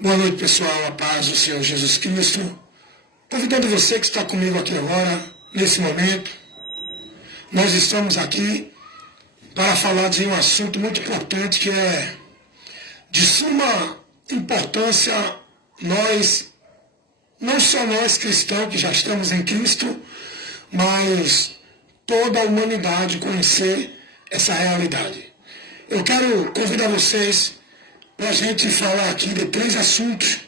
Boa noite, pessoal. A paz do Senhor Jesus Cristo. Convidando você que está comigo aqui agora, nesse momento, nós estamos aqui para falar de um assunto muito importante que é de suma importância não só nós cristãos que já estamos em Cristo, mas toda a humanidade conhecer essa realidade. Eu quero convidar vocês para a gente falar aqui de 3 assuntos.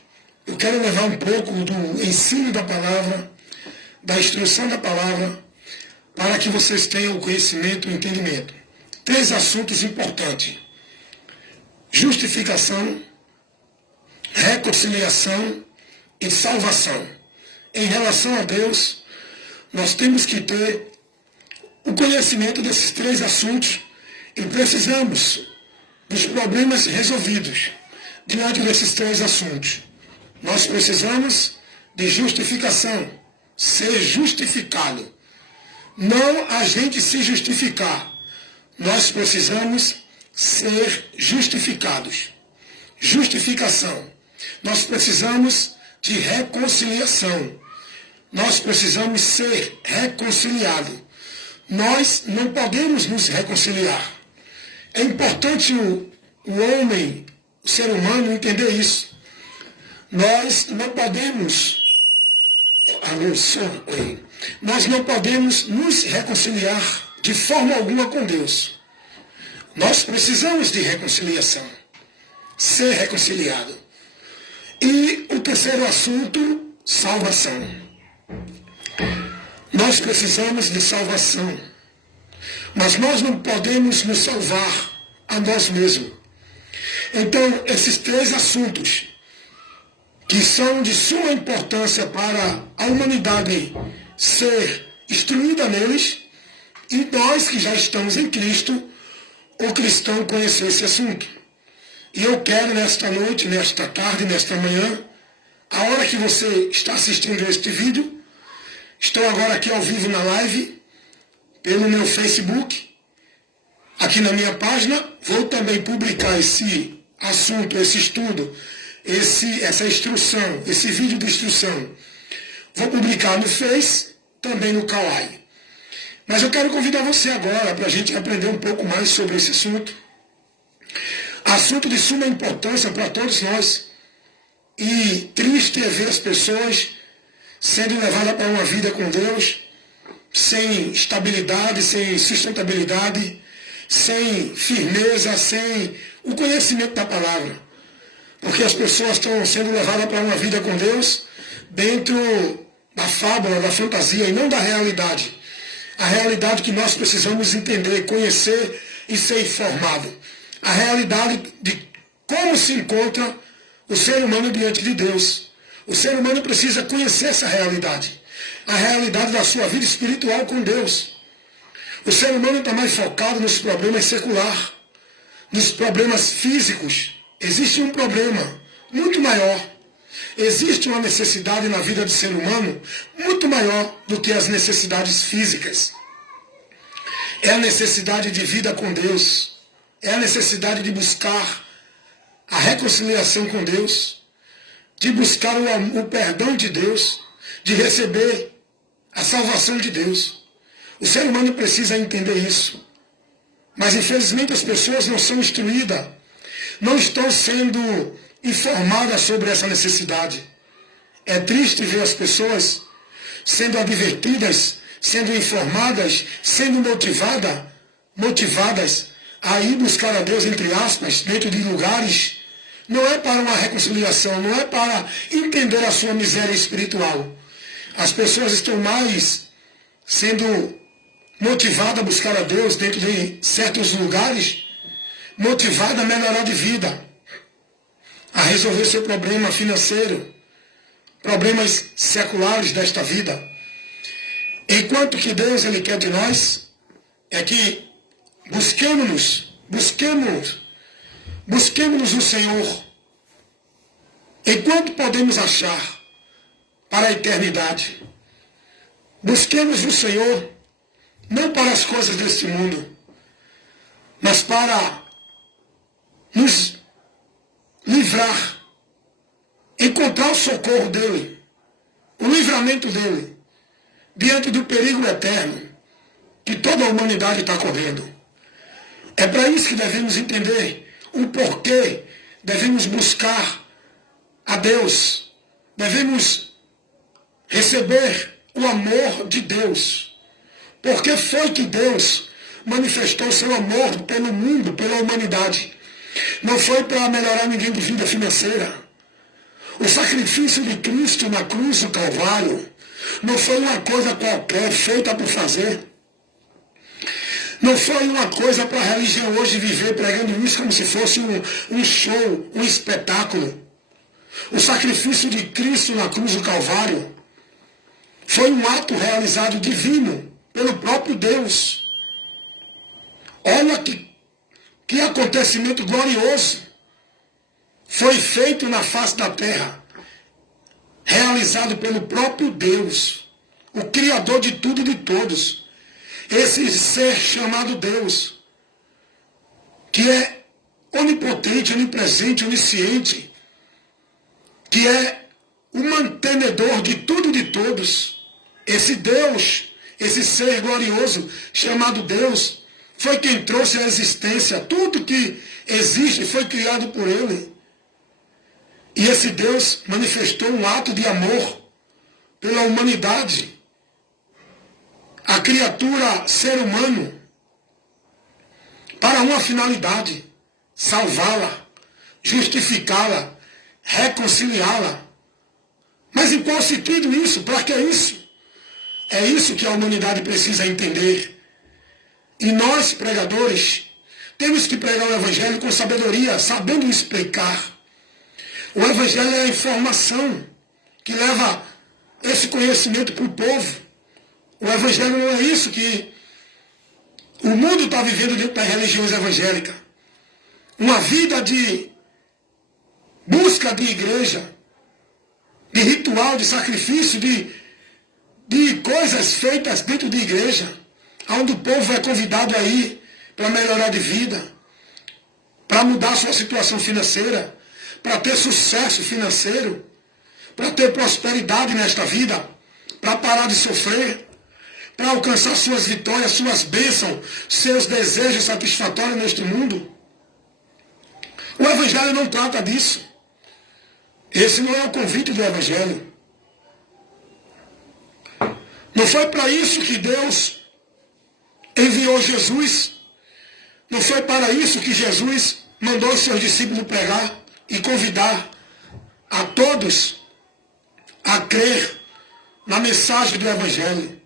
Eu quero levar um pouco do ensino da palavra, da instrução da palavra, para que vocês tenham o conhecimento e o entendimento. 3 assuntos importantes: justificação, reconciliação e salvação. Em relação a Deus, nós temos que ter o conhecimento desses 3 assuntos e precisamos dos problemas resolvidos diante desses 3 assuntos. Nós precisamos de justificação, ser justificado. Não a gente se justificar. Nós precisamos ser justificados. Justificação. Nós precisamos de reconciliação. Nós precisamos ser reconciliados. Nós não podemos nos reconciliar. É importante o homem, o ser humano, entender isso. Nós não podemos, nós não podemos nos reconciliar de forma alguma com Deus. Nós precisamos de reconciliação, ser reconciliado. E o terceiro assunto, salvação. Nós precisamos de salvação. Mas nós não podemos nos salvar a nós mesmos. Então, esses 3 assuntos, que são de suma importância para a humanidade ser instruída neles, e nós que já estamos em Cristo, o cristão conhecer esse assunto. E eu quero nesta noite, nesta tarde, nesta manhã, a hora que você está assistindo este vídeo, estou agora aqui ao vivo na live, pelo meu Facebook, aqui na minha página. Vou também publicar esse assunto, esse estudo, essa instrução, esse vídeo de instrução. Vou publicar no Face, também no Kawaii. Mas eu quero convidar você agora para a gente aprender um pouco mais sobre esse assunto. Assunto de suma importância para todos nós. E triste é ver as pessoas sendo levadas para uma vida com Deus sem estabilidade, sem sustentabilidade, sem firmeza, sem o conhecimento da palavra. Porque as pessoas estão sendo levadas para uma vida com Deus dentro da fábula, da fantasia e não da realidade. A realidade que nós precisamos entender, conhecer e ser informado. A realidade de como se encontra o ser humano diante de Deus. O ser humano precisa conhecer essa realidade. A realidade da sua vida espiritual com Deus. O ser humano está mais focado nos problemas seculares, nos problemas físicos. Existe um problema muito maior. Existe uma necessidade na vida do ser humano muito maior do que as necessidades físicas. É a necessidade de vida com Deus. É a necessidade de buscar a reconciliação com Deus, de buscar o perdão de Deus, de receber a salvação de Deus. O ser humano precisa entender isso. Mas infelizmente as pessoas não são instruídas, não estão sendo informadas sobre essa necessidade. É triste ver as pessoas sendo advertidas, sendo informadas, sendo motivadas a ir buscar a Deus, entre aspas, dentro de lugares. Não é para uma reconciliação, não é para entender a sua miséria espiritual. As pessoas estão mais sendo motivadas a buscar a Deus dentro de certos lugares, motivadas a melhorar de vida, a resolver seu problema financeiro, problemas seculares desta vida. Enquanto que Deus ele quer de nós é que busquemos o Senhor enquanto podemos achar para a eternidade. Busquemos o Senhor não para as coisas deste mundo, mas para nos livrar encontrar o socorro dele, o livramento dele, diante do perigo eterno que toda a humanidade está correndo. É para isso que devemos entender o porquê devemos buscar a Deus, devemos receber o amor de Deus. Porque foi que Deus manifestou seu amor pelo mundo, pela humanidade. Não foi para melhorar ninguém de vida financeira. O sacrifício de Cristo na cruz do Calvário não foi uma coisa qualquer, feita por fazer. Não foi uma coisa para a religião hoje viver pregando isso como se fosse um show, um espetáculo. O sacrifício de Cristo na cruz do Calvário foi um ato realizado divino pelo próprio Deus. Olha que acontecimento glorioso foi feito na face da terra, realizado pelo próprio Deus, o Criador de tudo e de todos. Esse ser chamado Deus, que é onipotente, onipresente, onisciente, que é o mantenedor de tudo e de todos. Esse Deus, esse ser glorioso chamado Deus, foi quem trouxe à existência. Tudo que existe foi criado por Ele. E esse Deus manifestou um ato de amor pela humanidade. A criatura, ser humano, para uma finalidade: salvá-la, justificá-la, reconciliá-la. Mas em qual sentido isso? Para que isso? É isso que a humanidade precisa entender. E nós, pregadores, temos que pregar o Evangelho com sabedoria, sabendo explicar. O Evangelho é a informação que leva esse conhecimento para o povo. O Evangelho não é isso que o mundo está vivendo dentro das religiões evangélicas. Uma vida de busca de igreja, de ritual, de sacrifício, de coisas feitas dentro de igreja, onde o povo é convidado a ir para melhorar de vida, para mudar sua situação financeira, para ter sucesso financeiro, para ter prosperidade nesta vida, para parar de sofrer, para alcançar suas vitórias, suas bênçãos, seus desejos satisfatórios neste mundo. O Evangelho não trata disso. Esse não é o convite do Evangelho. Não foi para isso que Deus enviou Jesus. Não foi para isso que Jesus mandou os seus discípulos pregar e convidar a todos a crer na mensagem do Evangelho.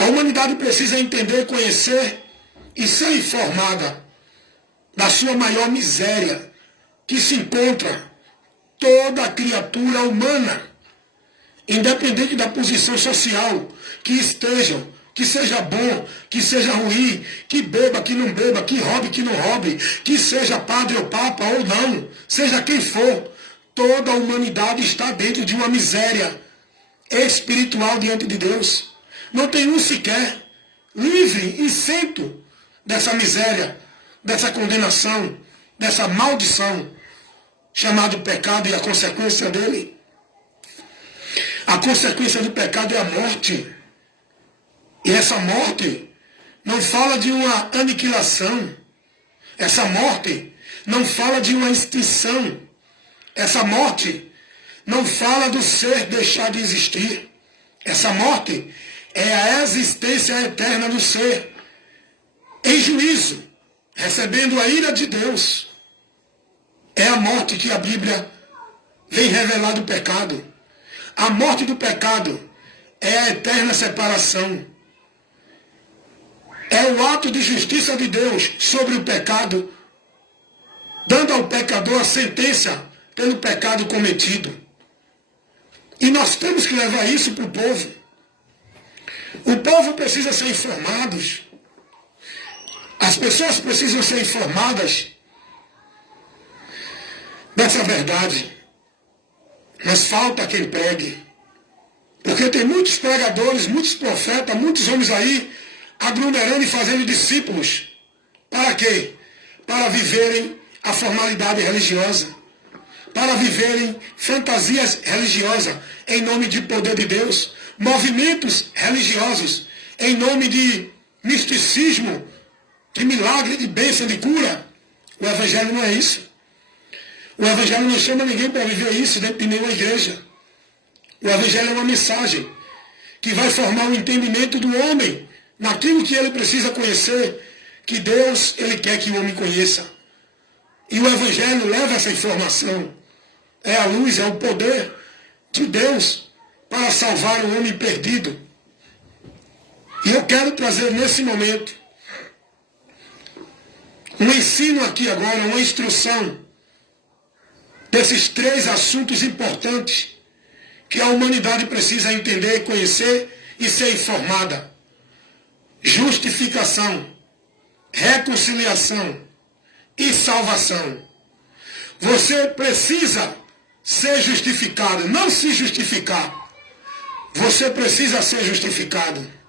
A humanidade precisa entender, conhecer e ser informada da sua maior miséria, que se encontra toda a criatura humana, independente da posição social que estejam, que seja bom, que seja ruim, que beba, que não beba, que roube, que não roube, que seja padre ou papa ou não, seja quem for, toda a humanidade está dentro de uma miséria espiritual diante de Deus. Não tem um sequer livre, isento dessa miséria, dessa condenação, dessa maldição, chamado pecado e a consequência dele. A consequência do pecado é a morte. E essa morte não fala de uma aniquilação. Essa morte não fala de uma extinção. Essa morte não fala do ser deixar de existir. Essa morte é a existência eterna do ser, em juízo, recebendo a ira de Deus. É a morte que a Bíblia vem revelar do pecado. A morte do pecado é a eterna separação. É o ato de justiça de Deus sobre o pecado, dando ao pecador a sentença pelo pecado cometido. E nós temos que levar isso para o povo. O povo precisa ser informados. As pessoas precisam ser informadas dessa verdade. Mas falta quem pregue. Porque tem muitos pregadores, muitos profetas, muitos homens aí aglomerando e fazendo discípulos. Para quê? Para viverem a formalidade religiosa. para viverem fantasias religiosas em nome de poder de Deus, movimentos religiosos em nome de misticismo, de milagre, de bênção, de cura. O Evangelho não é isso. O Evangelho não chama ninguém para viver isso dentro de nenhuma igreja. O Evangelho é uma mensagem que vai formar o entendimento do homem naquilo que ele precisa conhecer, que Deus, ele quer que o homem conheça. E o Evangelho leva essa informação. É a luz, é o poder de Deus para salvar o homem perdido. E eu quero trazer nesse momento um ensino aqui agora, uma instrução desses 3 assuntos importantes que a humanidade precisa entender, conhecer e ser informada. Justificação, reconciliação e salvação. Você precisa ser justificado, não se justificar. Você precisa ser justificado.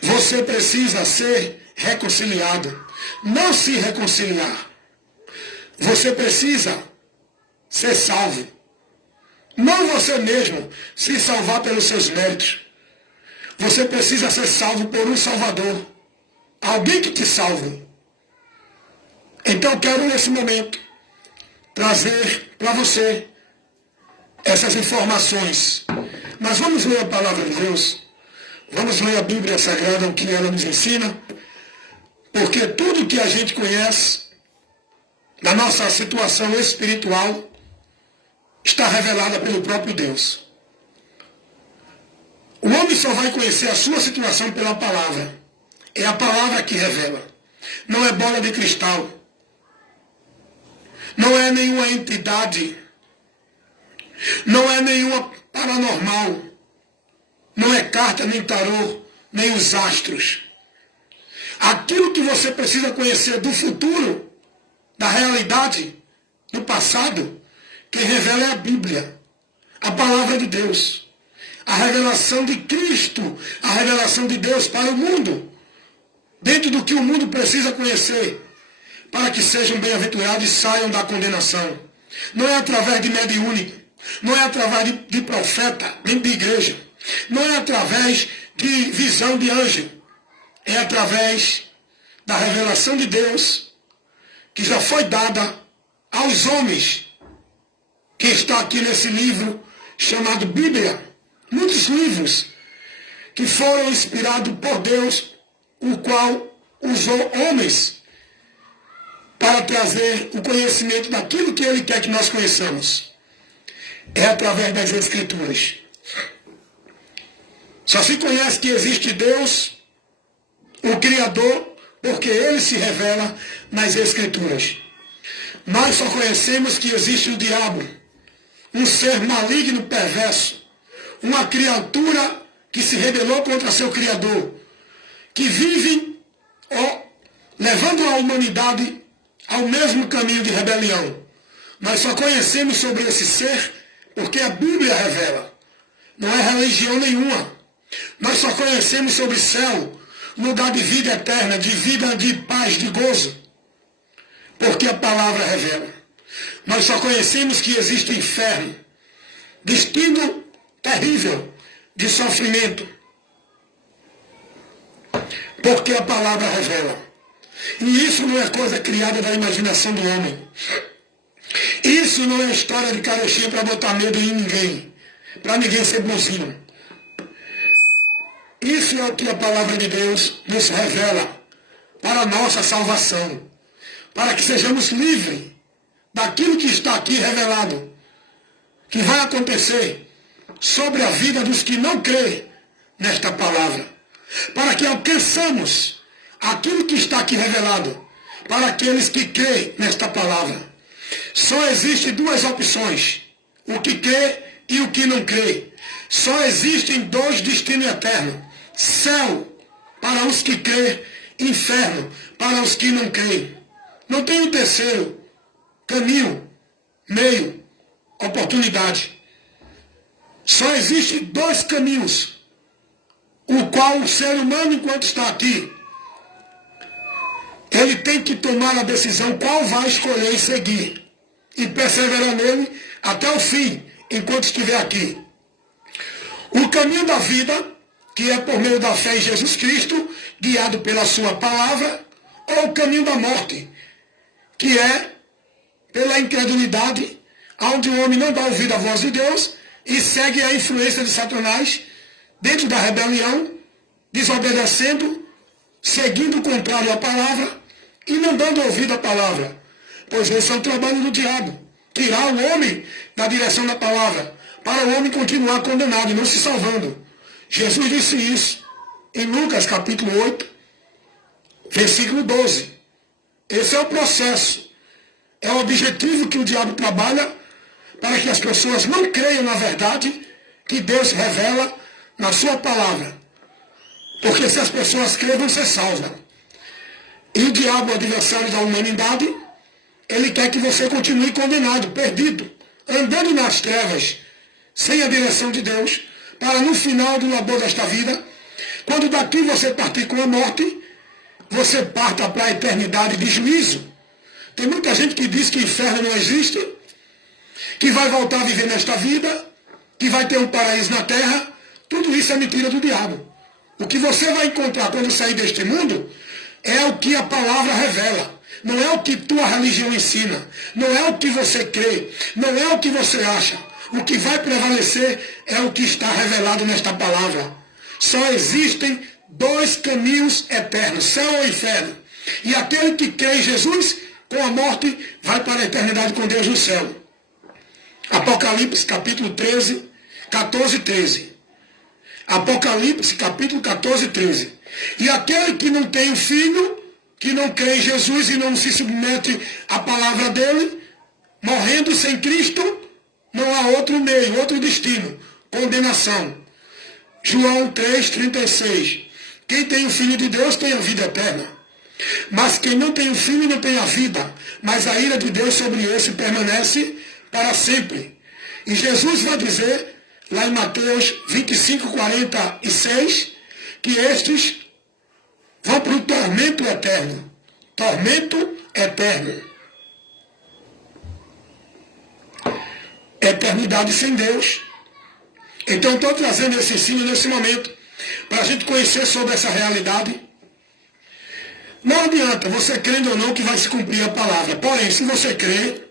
Você precisa ser reconciliado, não se reconciliar. Você precisa ser salvo. Não você mesmo se salvar pelos seus méritos. Você precisa ser salvo por um Salvador. Alguém que te salve. Então eu quero nesse momento trazer para você essas informações. Mas vamos ler a palavra de Deus. Vamos ler a Bíblia Sagrada, o que ela nos ensina. Porque tudo que a gente conhece da nossa situação espiritual está revelada pelo próprio Deus. O homem só vai conhecer a sua situação pela palavra. É a palavra que revela. Não é bola de cristal. Não é nenhuma entidade. Não é nenhuma paranormal. Não é carta, nem tarô, nem os astros. Aquilo que você precisa conhecer do futuro, da realidade, do passado, quem revela é a Bíblia, a palavra de Deus, a revelação de Cristo, a revelação de Deus para o mundo, dentro do que o mundo precisa conhecer, para que sejam bem-aventurados e saiam da condenação. Não é através de mediúnico, não é através de profeta, nem de igreja, não é através de visão de anjo, é através da revelação de Deus, que já foi dada aos homens, que está aqui nesse livro chamado Bíblia. Muitos livros que foram inspirados por Deus, o qual usou homens para trazer o conhecimento daquilo que Ele quer que nós conheçamos. É através das Escrituras. Só se conhece que existe Deus, o Criador, porque Ele se revela nas Escrituras. Nós só conhecemos que existe o diabo, um ser maligno, perverso, uma criatura que se rebelou contra seu Criador, que vive levando a humanidade ao mesmo caminho de rebelião. Nós só conhecemos sobre esse ser porque a Bíblia revela. Não é religião nenhuma. Nós só conhecemos sobre céu, lugar de vida eterna, de vida de paz, de gozo, porque a palavra revela. Nós só conhecemos que existe o inferno, destino terrível de sofrimento, porque a palavra revela. E isso não é coisa criada da imaginação do homem. Isso não é história de carechinha para botar medo em ninguém, para ninguém ser bonzinho. Isso é o que a palavra de Deus nos revela para a nossa salvação, para que sejamos livres daquilo que está aqui revelado, que vai acontecer sobre a vida dos que não creem nesta palavra, para que alcançamos aquilo que está aqui revelado para aqueles que creem nesta palavra. Só existem 2 opções, o que crê e o que não crê. Só existem 2 destinos eternos, céu para os que creem, inferno para os que não creem. Não tem o terceiro caminho, meio, oportunidade. Só existem 2 caminhos, o qual o ser humano, enquanto está aqui, ele tem que tomar a decisão qual vai escolher e seguir. e perseverar nele até o fim, enquanto estiver aqui. O caminho da vida, que é por meio da fé em Jesus Cristo, guiado pela sua palavra, ou o caminho da morte, que é pela incredulidade, onde o homem não dá ouvido à voz de Deus e segue a influência de Satanás dentro da rebelião, desobedecendo, seguindo o contrário à palavra e não dando ouvido à palavra. Pois esse é o trabalho do diabo, tirar o homem da direção da palavra, para o homem continuar condenado e não se salvando. Jesus disse isso em Lucas capítulo 8, versículo 12. Esse é o processo, é o objetivo que o diabo trabalha para que as pessoas não creiam na verdade que Deus revela na sua palavra. Porque se as pessoas crerem, vão ser salvas. E o diabo, o adversário da humanidade, ele quer que você continue condenado, perdido, andando nas trevas, sem a direção de Deus, para no final do labor desta vida, quando daqui você partir com a morte, você parta para a eternidade de juízo. Tem muita gente que diz que inferno não existe, que vai voltar a viver nesta vida, que vai ter um paraíso na terra. Tudo isso é mentira do diabo. O que você vai encontrar quando sair deste mundo é o que a palavra revela. Não é o que tua religião ensina. Não é o que você crê. Não é o que você acha. O que vai prevalecer é o que está revelado nesta palavra. Só existem dois caminhos eternos, céu ou inferno. E aquele que crê em Jesus, com a morte, vai para a eternidade com Deus no céu. Apocalipse capítulo 13, 14 e 13. Apocalipse capítulo 14 e 13. E aquele que não tem o Filho, que não crê em Jesus e não se submete à palavra dele, morrendo sem Cristo, não há outro meio, outro destino, condenação. João 3, 36. Quem tem o Filho de Deus tem a vida eterna. Mas quem não tem o Filho não tem a vida, mas a ira de Deus sobre esse permanece para sempre. E Jesus vai dizer, lá em Mateus 25, 46, que estes vão para o tormento eterno. Tormento eterno. Eternidade sem Deus. Então estou trazendo esse ensino nesse momento, para a gente conhecer sobre essa realidade. Não adianta você crendo ou não que vai se cumprir a palavra. Porém, se você crer,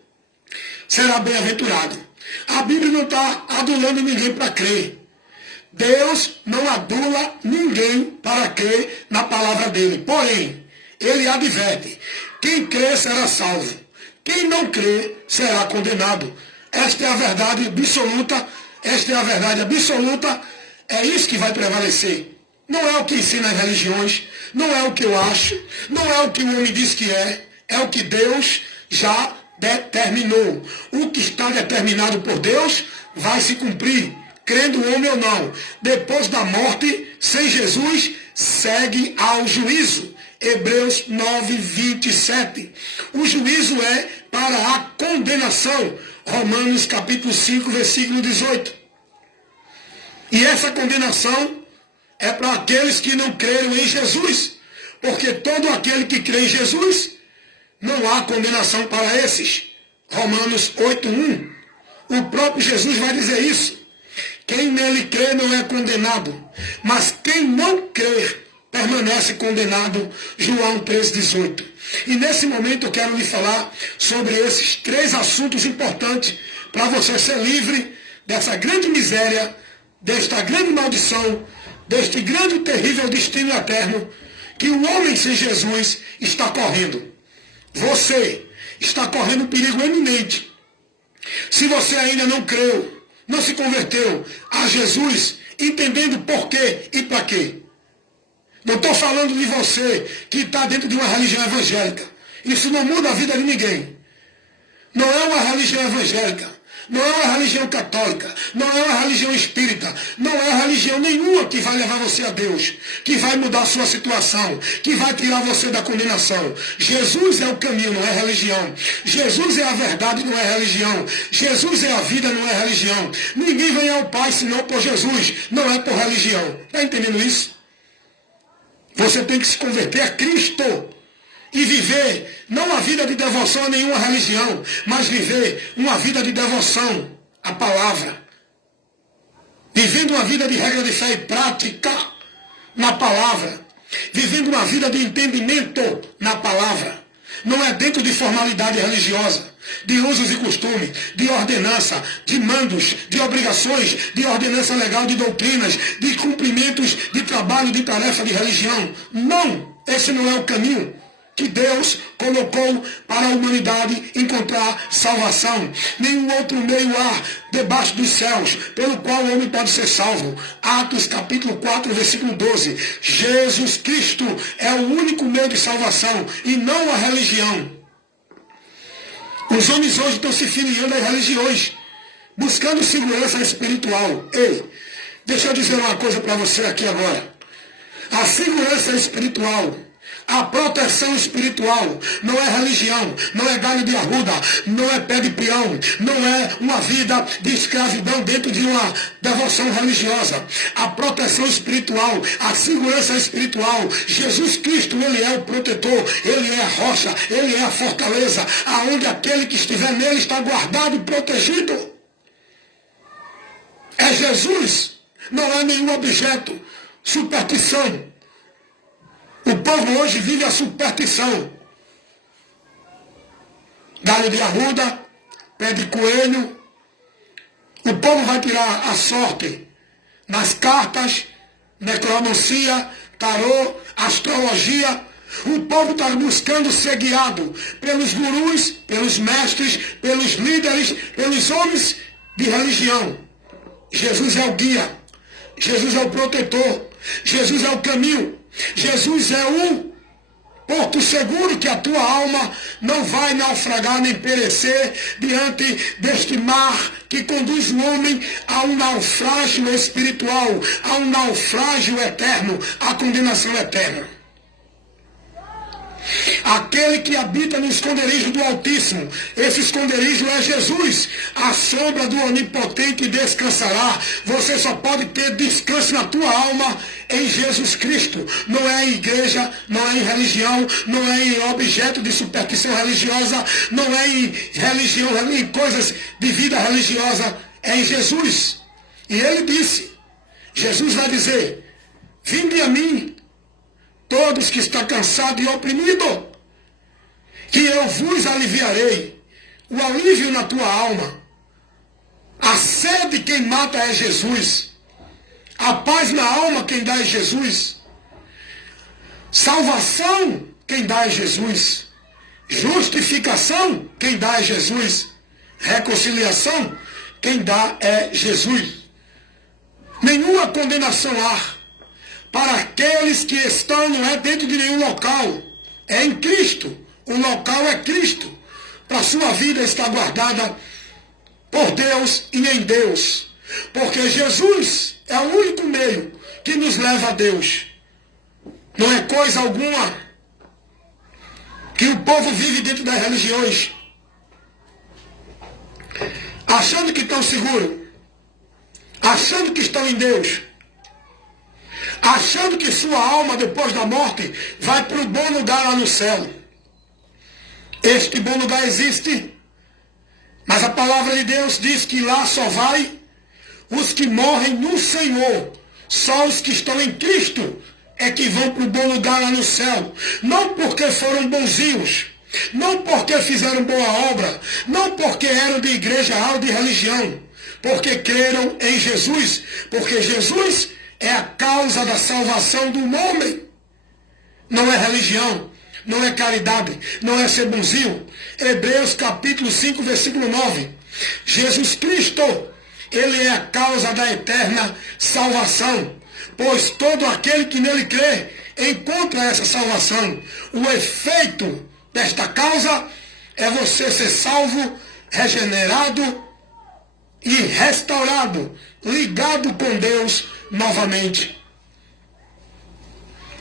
será bem-aventurado. A Bíblia não está adulando ninguém para crer. Deus não adula ninguém para crer na palavra dele. Porém, ele adverte: quem crê será salvo. Quem não crê será condenado. Esta é a verdade absoluta. Esta é a verdade absoluta. É isso que vai prevalecer. Não é o que ensina as religiões. Não é o que eu acho. Não é o que o homem diz que é. É o que Deus já determinou. O que está determinado por Deus vai se cumprir, crendo o homem ou não. Depois da morte, sem Jesus, segue ao juízo. Hebreus 9, 27. O juízo é para a condenação. Romanos capítulo 5, versículo 18. E essa condenação é para aqueles que não creram em Jesus. Porque todo aquele que crê em Jesus, não há condenação para esses. Romanos 8:1. O próprio Jesus vai dizer isso. Quem nele crê não é condenado, mas quem não crer permanece condenado. João 3:18. E nesse momento eu quero lhe falar sobre esses três assuntos importantes para você ser livre dessa grande miséria, desta grande maldição, deste grande e terrível destino eterno que o homem sem Jesus está correndo. Você está correndo um perigo eminente. Se você ainda não creu, não se converteu a Jesus, entendendo por quê e para quê. Não estou falando de você que está dentro de uma religião evangélica. Isso não muda a vida de ninguém. Não é uma religião evangélica. Não é uma religião católica, não é uma religião espírita, não é religião nenhuma que vai levar você a Deus, que vai mudar a sua situação, que vai tirar você da condenação. Jesus é o caminho, não é religião. Jesus é a verdade, não é religião. Jesus é a vida, não é religião. Ninguém vem ao Pai senão por Jesus, não é por religião. Está entendendo isso? Você tem que se converter a Cristo. e viver não uma vida de devoção a nenhuma religião, mas viver uma vida de devoção à palavra. Vivendo uma vida de regra de fé e prática na palavra. Vivendo uma vida de entendimento na palavra. Não é dentro de formalidade religiosa, de usos e costumes, de ordenança, de mandos, de obrigações, de ordenança legal, de doutrinas, de cumprimentos de trabalho, de tarefa, de religião. Não! Esse não é o caminho que Deus colocou para a humanidade encontrar salvação. Nenhum outro meio há debaixo dos céus pelo qual o homem pode ser salvo. Atos capítulo 4, versículo 12. Jesus Cristo é o único meio de salvação e não a religião. Os homens hoje estão se filiando às religiões, buscando segurança espiritual. Ei, deixa eu dizer uma coisa para você aqui agora. A segurança espiritual, a proteção espiritual não é religião, não é galho de arruda, não é pé de peão, não é uma vida de escravidão dentro de uma devoção religiosa. A proteção espiritual, a segurança espiritual, Jesus Cristo, Ele é o protetor, Ele é a rocha, Ele é a fortaleza, aonde aquele que estiver nele está guardado e protegido. É Jesus, não é nenhum objeto, superstição. O povo hoje vive a superstição. Galho de arruda, pé de coelho. O povo vai tirar a sorte nas cartas, necromancia, tarô, astrologia. O povo está buscando ser guiado pelos gurus, pelos mestres, pelos líderes, pelos homens de religião. Jesus é o guia. Jesus é o protetor. Jesus é o caminho. Jesus é o porto seguro que a tua alma não vai naufragar nem perecer diante deste mar que conduz o homem a um naufrágio espiritual, a um naufrágio eterno, à condenação eterna. Aquele que habita no esconderijo do Altíssimo, esse esconderijo é Jesus, a sombra do Onipotente descansará. Você só pode ter descanso na tua alma em Jesus Cristo. Não é em igreja, não é em religião, não é em objeto de superstição religiosa, não é em religião, em coisas de vida religiosa, é em Jesus. E ele disse, Jesus vai dizer, vinde a mim, todos que estão cansados e oprimidos, que eu vos aliviarei. O alívio na tua alma. A sede quem mata é Jesus. A paz na alma quem dá é Jesus. Salvação quem dá é Jesus. Justificação quem dá é Jesus. Reconciliação quem dá é Jesus. Nenhuma condenação há para aqueles que estão, não é dentro de nenhum local, é em Cristo. O local é Cristo. Para a sua vida está guardada por Deus e em Deus. Porque Jesus é o único meio que nos leva a Deus. Não é coisa alguma que o povo vive dentro das religiões, achando que estão seguros, achando que estão em Deus, achando que sua alma depois da morte vai para o bom lugar lá no céu. Este bom lugar existe, mas a palavra de Deus diz que lá só vai os que morrem no Senhor. Só os que estão em Cristo é que vão para o bom lugar lá no céu. Não porque foram bonzinhos, não porque fizeram boa obra, não porque eram de igreja ou de religião, porque creram em Jesus, porque Jesus é a causa da salvação do homem. Não é religião, não é caridade, não é ser bonzinho. Hebreus capítulo 5, versículo 9. Jesus Cristo, Ele é a causa da eterna salvação, pois todo aquele que nele crê encontra essa salvação. O efeito desta causa é você ser salvo, regenerado e restaurado, ligado com Deus novamente.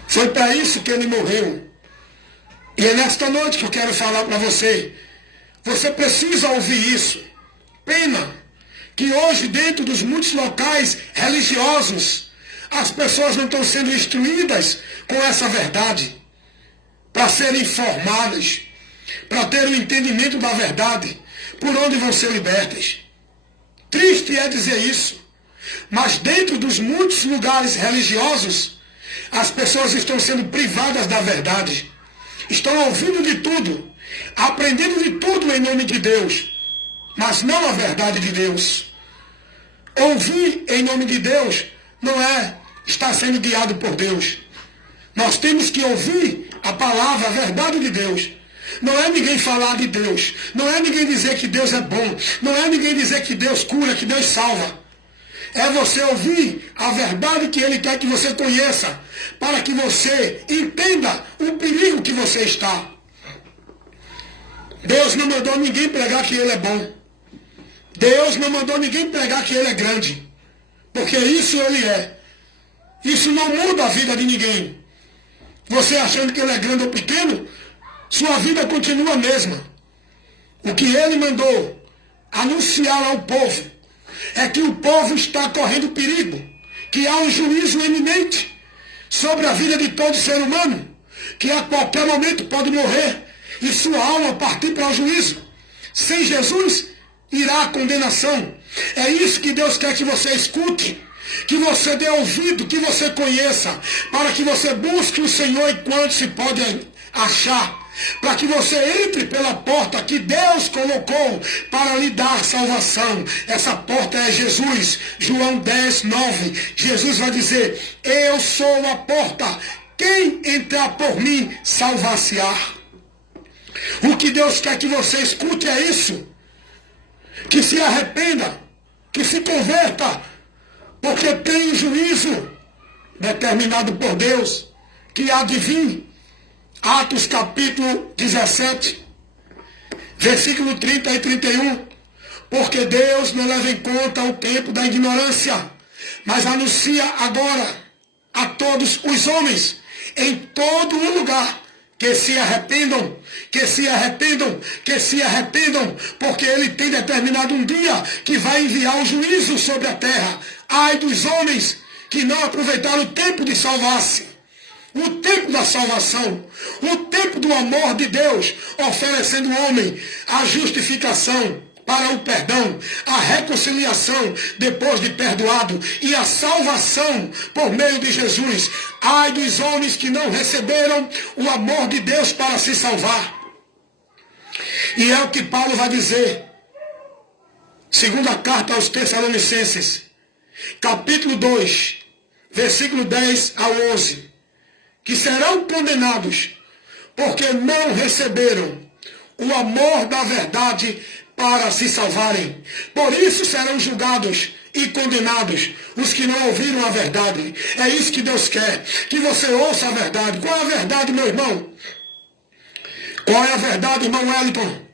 Foi para isso que ele morreu. E é nesta noite que eu quero falar para você. Você precisa ouvir isso. Pena que hoje, dentro dos muitos locais religiosos, as pessoas não estão sendo instruídas com essa verdade. para serem formadas, para ter o entendimento da verdade, por onde vão ser libertas. Triste é dizer isso, mas dentro dos muitos lugares religiosos, as pessoas estão sendo privadas da verdade, estão ouvindo de tudo, aprendendo de tudo em nome de Deus, mas não a verdade de Deus. Ouvir em nome de Deus não é estar sendo guiado por Deus. Nós temos que ouvir a palavra, a verdade de Deus. Não é ninguém falar de Deus, não é ninguém dizer que Deus é bom, não é ninguém dizer que Deus cura, que Deus salva. É você ouvir a verdade que Ele quer que você conheça, para que você entenda o perigo que você está. Deus não mandou ninguém pregar que Ele é bom. Deus não mandou ninguém pregar que Ele é grande, porque isso Ele é. Isso não muda a vida de ninguém. Você achando que Ele é grande ou pequeno, sua vida continua a mesma. O que Ele mandou anunciar ao povo é que o povo está correndo perigo, que há um juízo iminente sobre a vida de todo ser humano, que a qualquer momento pode morrer e sua alma partir para o juízo. Sem Jesus, irá a condenação. É isso que Deus quer que você escute, que você dê ouvido, que você conheça, para que você busque o Senhor enquanto se pode achar, para que você entre pela porta que Deus colocou para lhe dar salvação. Essa porta é Jesus. João 10, 9. Jesus vai dizer: eu sou a porta, quem entrar por mim salvar-se-á. O que Deus quer que você escute é isso, que se arrependa, que se converta, porque tem um juízo determinado por Deus, que há de vir. Atos capítulo 17, versículo 30 e 31. Porque Deus não leva em conta o tempo da ignorância, mas anuncia agora a todos os homens, em todo o lugar, que se arrependam, que se arrependam, que se arrependam, porque Ele tem determinado um dia que vai enviar um juízo sobre a terra. Ai dos homens que não aproveitaram o tempo de salvar-se, o tempo da salvação, o tempo do amor de Deus, oferecendo ao homem a justificação para o perdão, a reconciliação depois de perdoado e a salvação por meio de Jesus. Ai dos homens que não receberam o amor de Deus para se salvar. E é o que Paulo vai dizer, segunda carta aos Tessalonicenses, capítulo 2, versículo 10 ao 11. Que serão condenados, porque não receberam o amor da verdade para se salvarem. Por isso serão julgados e condenados os que não ouviram a verdade. É isso que Deus quer, que você ouça a verdade. Qual é a verdade, meu irmão? Qual é a verdade, irmão Wellington?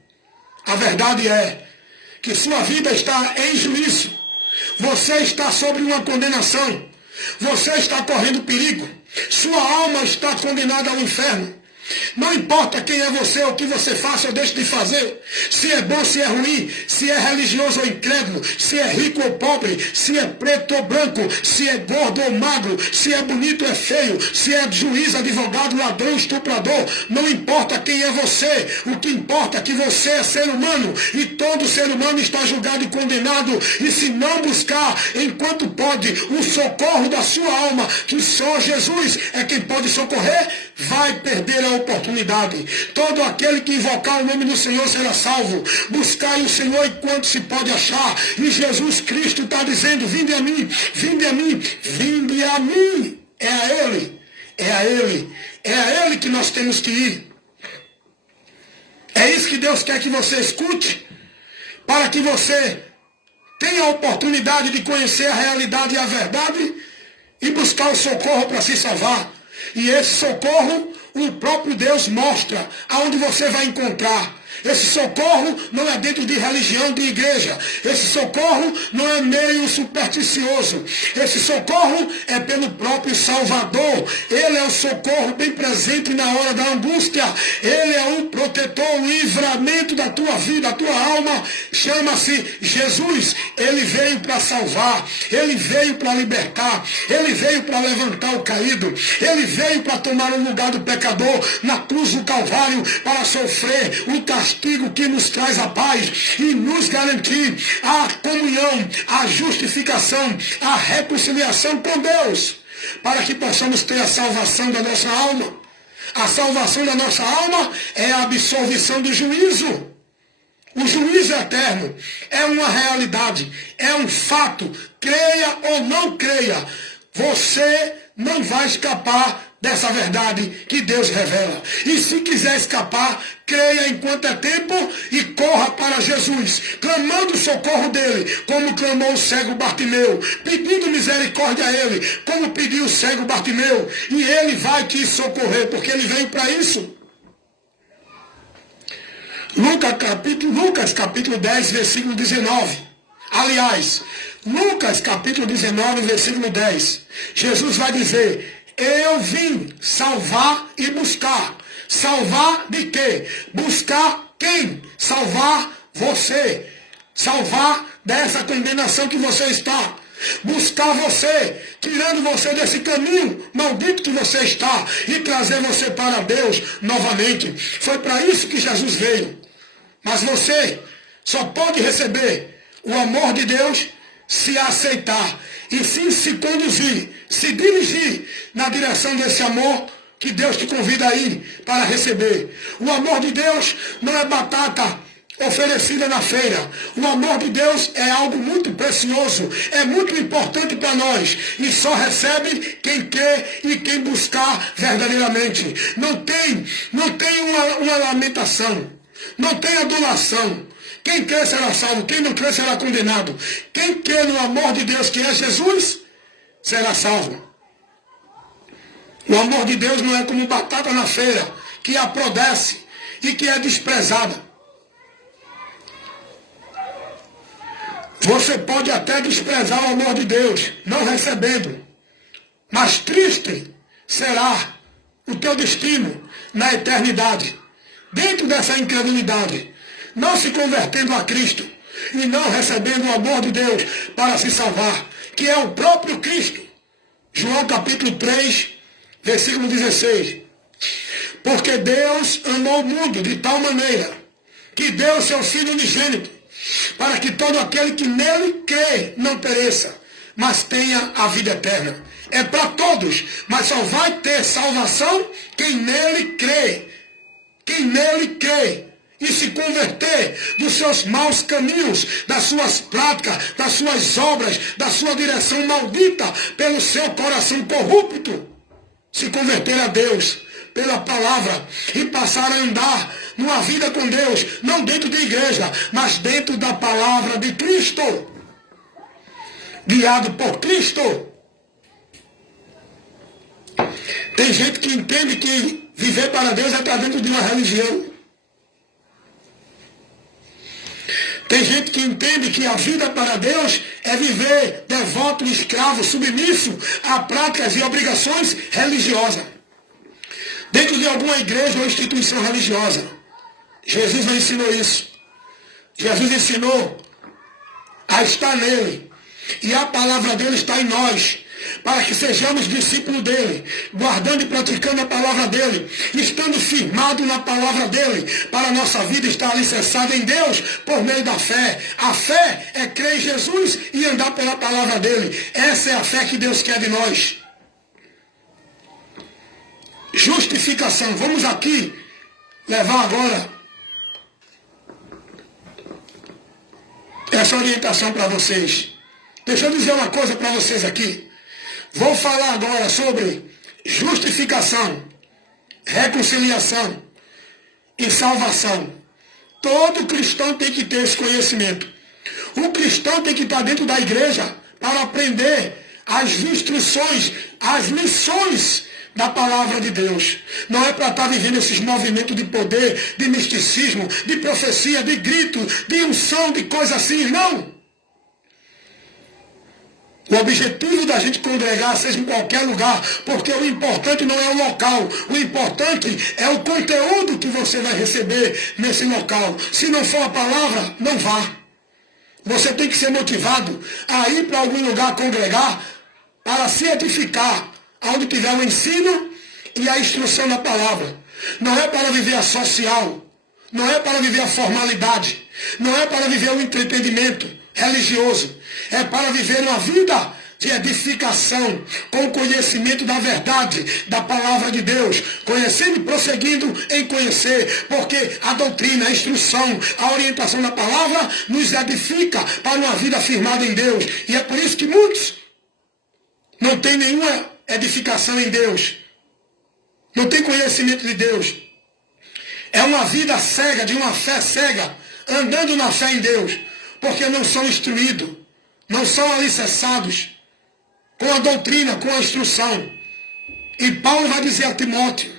A verdade é que sua vida está em juízo. Você está sobre uma condenação. Você está correndo perigo. Sua alma está condenada ao inferno. Não importa quem é você, o que você faça ou deixe de fazer, se é bom, se é ruim, se é religioso ou incrédulo, se é rico ou pobre, se é preto ou branco, se é gordo ou magro, se é bonito ou é feio, se é juiz, advogado, ladrão, estuprador, não importa quem é você, o que importa é que você é ser humano e todo ser humano está julgado e condenado, e se não buscar, enquanto pode, o socorro da sua alma, que só Jesus é quem pode socorrer, vai perder a oportunidade. Todo aquele que invocar o nome do Senhor será salvo. Buscai o Senhor enquanto se pode achar. E Jesus Cristo está dizendo: vinde a mim, vinde a mim, vinde a mim. É a Ele, é a Ele, é a Ele que nós temos que ir. É isso que Deus quer que você escute, para que você tenha a oportunidade de conhecer a realidade e a verdade e buscar o socorro para se salvar. E esse socorro, o próprio Deus mostra aonde você vai encontrar. Esse socorro não é dentro de religião, de igreja. Esse socorro não é meio supersticioso. Esse socorro é pelo próprio Salvador. Ele é o socorro bem presente na hora da angústia. Ele é o protetor, o livramento da tua vida, da tua alma. Chama-se Jesus. Ele veio para salvar. Ele veio para libertar. Ele veio para levantar o caído. Ele veio para tomar o lugar do pecador na cruz do Calvário, para sofrer o castigo que nos traz a paz e nos garantir a comunhão, a justificação, a reconciliação com Deus, para que possamos ter a salvação da nossa alma. A salvação da nossa alma é a absolvição do juízo. O juízo eterno é uma realidade, é um fato. Creia ou não creia, você não vai escapar dessa verdade que Deus revela. E se quiser escapar, creia enquanto é tempo e corra para Jesus, clamando o socorro dele, como clamou o cego Bartimeu, pedindo misericórdia a ele, como pediu o cego Bartimeu, e ele vai te socorrer, porque ele veio para isso. Lucas capítulo 10, versículo 19. Aliás, Lucas capítulo 19, versículo 10. Jesus vai dizer: eu vim salvar e buscar. Salvar de quê? Buscar quem? Salvar você. Salvar dessa condenação que você está. Buscar você, tirando você desse caminho maldito que você está e trazer você para Deus novamente. Foi para isso que Jesus veio. Mas você só pode receber o amor de Deus se aceitar e sim se conduzir, se dirigir na direção desse amor que Deus te convida a ir para receber. O amor de Deus não é batata oferecida na feira. O amor de Deus é algo muito precioso, é muito importante para nós, e só recebe quem quer e quem buscar verdadeiramente. Não tem uma lamentação, não tem adulação. Quem crê será salvo, quem não crê será condenado. Quem crê no amor de Deus, que é Jesus, será salvo. O amor de Deus não é como batata na feira, que aprodece e que é desprezada. Você pode até desprezar o amor de Deus, não recebendo, mas triste será o teu destino na eternidade, dentro dessa incredulidade, não se convertendo a Cristo e não recebendo o amor de Deus para se salvar, que é o próprio Cristo. João capítulo 3, versículo 16. Porque Deus amou o mundo de tal maneira que deu seu Filho unigênito, para que todo aquele que nele crê não pereça, mas tenha a vida eterna. É para todos, mas só vai ter salvação quem nele crê. Quem nele crê e se converter dos seus maus caminhos, das suas práticas, das suas obras, da sua direção maldita, pelo seu coração corrupto, se converter a Deus pela palavra e passar a andar numa vida com Deus, não dentro de igreja, mas dentro da palavra de Cristo, guiado por Cristo. Tem gente que entende que viver para Deus é estar dentro de uma religião. Tem gente que entende que a vida para Deus é viver devoto, escravo, submisso a práticas e obrigações religiosas, dentro de alguma igreja ou instituição religiosa. Jesus não ensinou isso. Jesus ensinou a estar nele, e a palavra dele está em nós, para que sejamos discípulos dele, guardando e praticando a palavra dele, estando firmado na palavra dele, para a nossa vida estar alicerçada em Deus por meio da fé. A fé é crer em Jesus e andar pela palavra dele. Essa é a fé que Deus quer de nós. Justificação. Vamos aqui levar agora essa orientação para vocês. Deixa eu dizer uma coisa para vocês aqui. Vou falar agora sobre justificação, reconciliação e salvação. Todo cristão tem que ter esse conhecimento. O cristão tem que estar dentro da igreja para aprender as instruções, as lições da palavra de Deus. Não é para estar vivendo esses movimentos de poder, de misticismo, de profecia, de grito, de unção, de coisa assim, não. O objetivo da gente congregar seja em qualquer lugar, porque o importante não é o local, o importante é o conteúdo que você vai receber nesse local. Se não for a palavra, não vá. Você tem que ser motivado a ir para algum lugar congregar para se edificar, onde tiver o ensino e a instrução da palavra. Não é para viver a social, não é para viver a formalidade, não é para viver o entretenimento religioso, é para viver uma vida de edificação, com conhecimento da verdade, da palavra de Deus, conhecendo e prosseguindo em conhecer, porque a doutrina, a instrução, a orientação da palavra nos edifica para uma vida firmada em Deus. E é por isso que muitos não têm nenhuma edificação em Deus, não têm conhecimento de Deus. É uma vida cega, de uma fé cega, andando na fé em Deus, porque não são instruídos, não são alicerçados com a doutrina, com a instrução. E Paulo vai dizer a Timóteo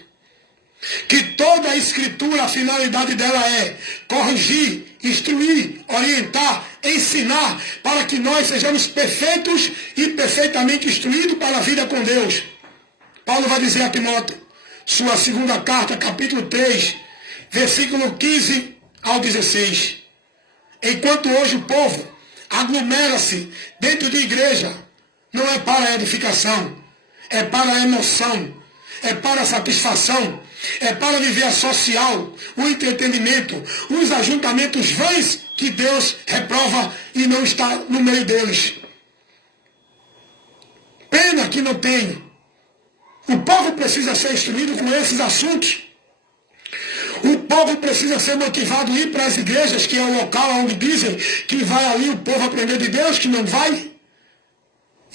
que toda a escritura, a finalidade dela é corrigir, instruir, orientar, ensinar, para que nós sejamos perfeitos e perfeitamente instruídos para a vida com Deus. Paulo vai dizer a Timóteo, sua segunda carta, capítulo 3, versículo 15 ao 16. Enquanto hoje o povo aglomera-se dentro de igreja, não é para a edificação, é para a emoção, é para a satisfação, é para viver a social, o entretenimento, os ajuntamentos vãs que Deus reprova e não está no meio deles. Pena que não tem. O povo precisa ser instruído com esses assuntos. O povo precisa ser motivado a ir para as igrejas, que é o local onde dizem que vai ali o povo aprender de Deus, que não vai.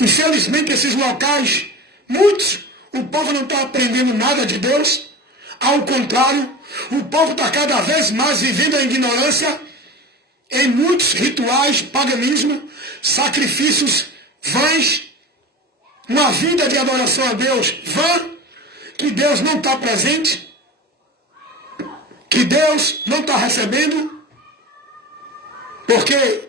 Infelizmente, esses locais, muitos, o povo não está aprendendo nada de Deus. Ao contrário, o povo está cada vez mais vivendo a ignorância em muitos rituais, paganismo, sacrifícios vãs, uma vida de adoração a Deus vã, que Deus não está presente, que Deus não está recebendo, porque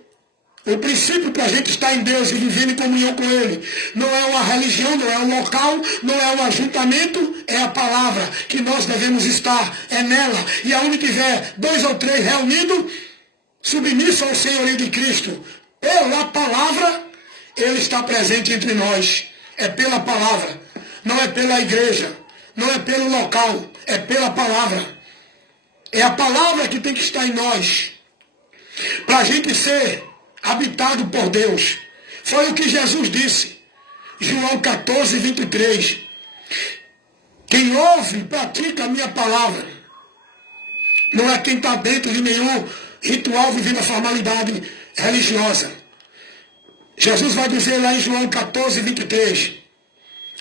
o princípio para a gente estar em Deus e vivendo em comunhão com Ele não é uma religião, não é um local, não é um ajuntamento, é a palavra que nós devemos estar, é nela. E aonde tiver 2 ou 3 reunidos, submisso ao senhorio de Cristo, pela palavra, Ele está presente entre nós. É pela palavra, não é pela igreja, não é pelo local, é pela palavra. É a palavra que tem que estar em nós, para a gente ser habitado por Deus. Foi o que Jesus disse, João 14, 23. Quem ouve e pratica a minha palavra, não é quem está dentro de nenhum ritual vivendo a formalidade religiosa. Jesus vai dizer lá em João 14, 23,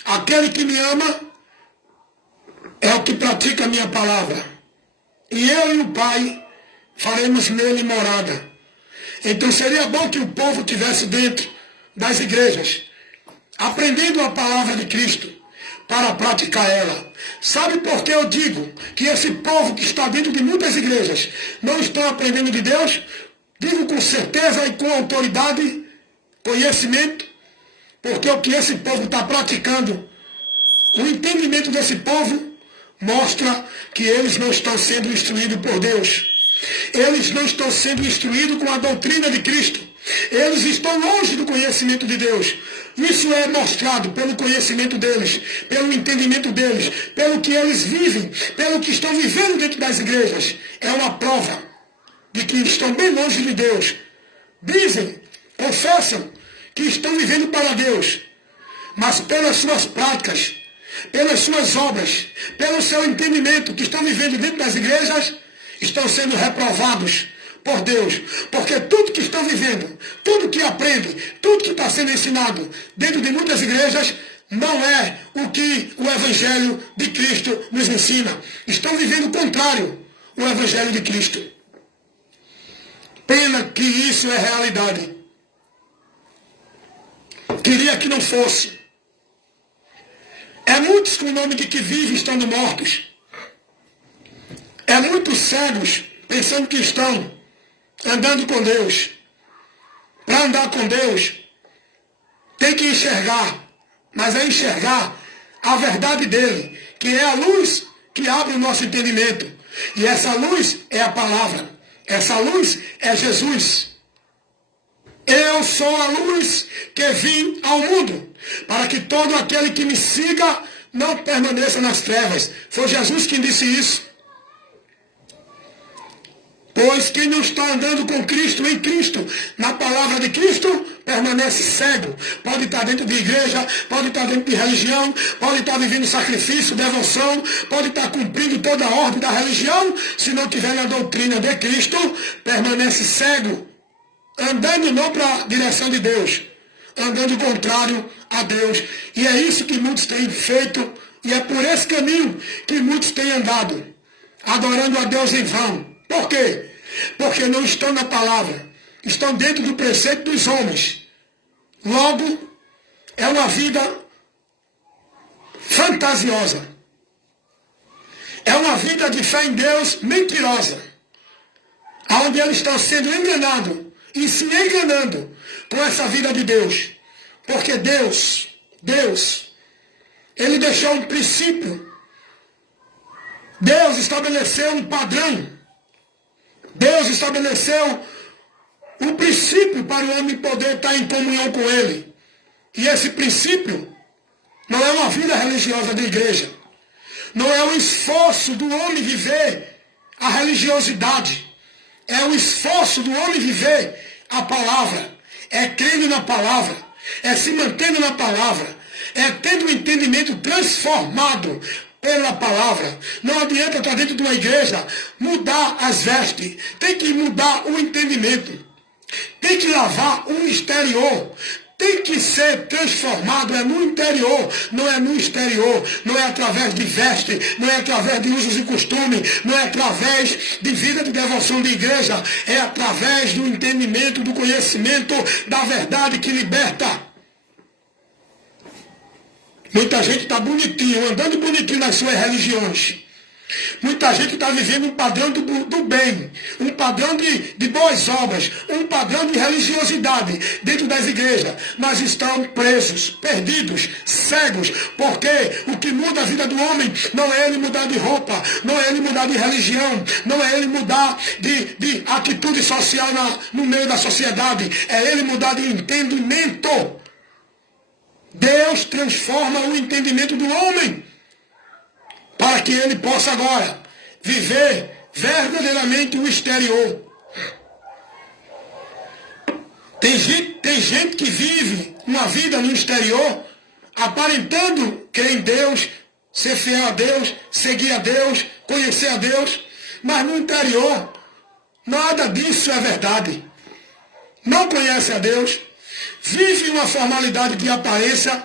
aquele que me ama é o que pratica a minha palavra. E eu e o Pai faremos nele morada. Então seria bom que o povo estivesse dentro das igrejas, aprendendo a palavra de Cristo, para praticar ela. Sabe por que eu digo que esse povo que está dentro de muitas igrejas não estão aprendendo de Deus? Digo com certeza e com autoridade, conhecimento, porque o que esse povo está praticando, o entendimento desse povo mostra que eles não estão sendo instruídos por Deus. Eles não estão sendo instruídos com a doutrina de Cristo. Eles estão longe do conhecimento de Deus. Isso é mostrado pelo conhecimento deles, pelo entendimento deles, pelo que eles vivem, pelo que estão vivendo dentro das igrejas. É uma prova de que estão bem longe de Deus. Dizem, confessam que estão vivendo para Deus, mas pelas suas práticas, pelas suas obras, pelo seu entendimento que estão vivendo dentro das igrejas, estão sendo reprovados por Deus, porque tudo que estão vivendo, tudo que aprendem, tudo que está sendo ensinado dentro de muitas igrejas, não é o que o Evangelho de Cristo nos ensina. Estão vivendo o contrário ao Evangelho de Cristo. Pena que isso é realidade. Queria que não fosse. É muitos com o nome de que vivem estando mortos. É muitos cegos pensando que estão andando com Deus. Para andar com Deus, tem que enxergar, mas é enxergar a verdade dele, que é a luz que abre o nosso entendimento. E essa luz é a palavra. Essa luz é Jesus. Eu sou a luz que vim ao mundo, para que todo aquele que me siga não permaneça nas trevas. Foi Jesus quem disse isso. Pois quem não está andando com Cristo, em Cristo, na palavra de Cristo, permanece cego. Pode estar dentro de igreja, pode estar dentro de religião, pode estar vivendo sacrifício, devoção, pode estar cumprindo toda a ordem da religião, se não tiver na doutrina de Cristo, permanece cego, andando não para a direção de Deus, andando contrário a Deus. E é isso que muitos têm feito, e é por esse caminho que muitos têm andado, adorando a Deus em vão. Por quê? Porque não estão na palavra, estão dentro do preceito dos homens. Logo, é uma vida fantasiosa. É uma vida de fé em Deus mentirosa, onde eles estão sendo enganados e se enganando com essa vida de Deus. Porque Deus, Ele deixou um princípio. Deus estabeleceu um padrão. Deus estabeleceu um princípio para o homem poder estar em comunhão com Ele. E esse princípio não é uma vida religiosa de igreja. Não é um esforço do homem viver a religiosidade. É o esforço do homem viver a palavra. É crendo na palavra. É se mantendo na palavra. É tendo um entendimento transformado pela palavra. Não adianta estar dentro de uma igreja, mudar as vestes. Tem que mudar o entendimento. Tem que lavar o exterior. Tem que ser transformado, é no interior, não é no exterior. Não é através de veste, não é através de usos e costumes, não é através de vida de devoção de igreja. É através do entendimento, do conhecimento, da verdade que liberta. Muita gente está bonitinho, andando bonitinho nas suas religiões. Muita gente está vivendo um padrão do bem, um padrão de boas obras, um padrão de religiosidade dentro das igrejas, mas estão presos, perdidos, cegos, porque o que muda a vida do homem não é ele mudar de roupa, não é ele mudar de religião, não é ele mudar de atitude social no meio da sociedade, é ele mudar de entendimento. Deus transforma o entendimento do homem para que ele possa agora viver verdadeiramente o exterior. Tem gente que vive uma vida no exterior aparentando crer em Deus, ser fiel a Deus, seguir a Deus, conhecer a Deus, mas no interior nada disso é verdade. Não conhece a Deus, vive uma formalidade de aparência,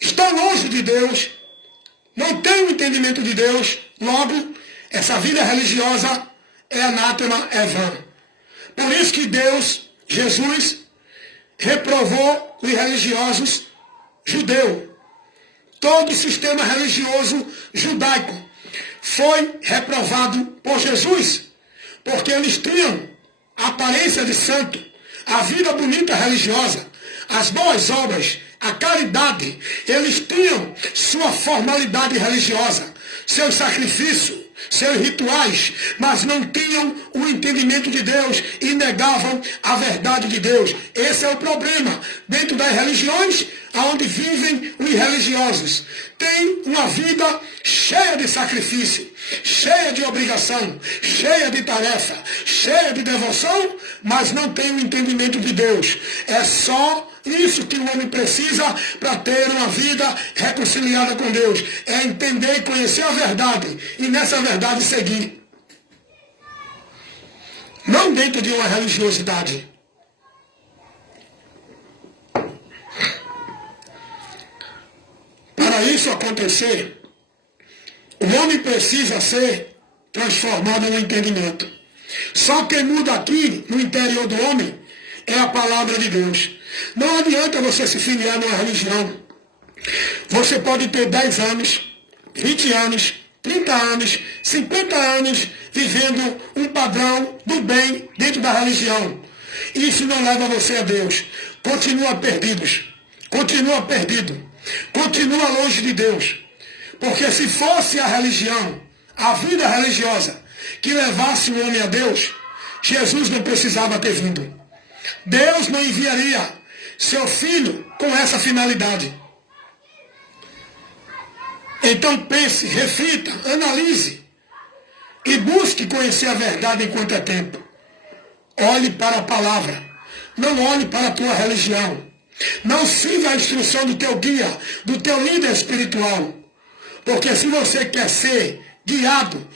está longe de Deus, não tem o entendimento de Deus, logo, essa vida religiosa é anátema, é vã. Por isso que Deus, Jesus, reprovou os religiosos judeus. Todo o sistema religioso judaico foi reprovado por Jesus, porque eles tinham a aparência de santo, a vida bonita religiosa, as boas obras, a caridade. Eles tinham sua formalidade religiosa, seus sacrifícios, seus rituais, mas não tinham o entendimento de Deus e negavam a verdade de Deus. Esse é o problema dentro das religiões, onde vivem os religiosos. Tem uma vida cheia de sacrifício, cheia de obrigação, cheia de tarefa, cheia de devoção, mas não tem o entendimento de Deus. É só isso que o homem precisa para ter uma vida reconciliada com Deus. É entender e conhecer a verdade e nessa verdade seguir. Não dentro de uma religiosidade. Para isso acontecer, o homem precisa ser transformado no entendimento. Só quem muda aqui, no interior do homem, é a palavra de Deus. Não adianta você se filiar numa religião. Você pode ter 10 anos, 20 anos, 30 anos, 50 anos vivendo um padrão do bem dentro da religião. Isso não leva você a Deus. Continua perdidos. Continua perdido. Continua longe de Deus. Porque se fosse a religião, a vida religiosa, que levasse o homem a Deus, Jesus não precisava ter vindo. Deus não enviaria seu filho com essa finalidade. Então pense, reflita, analise e busque conhecer a verdade enquanto é tempo. Olhe para a palavra, não olhe para a tua religião. Não siga a instrução do teu guia, do teu líder espiritual. Porque se você quer ser guiado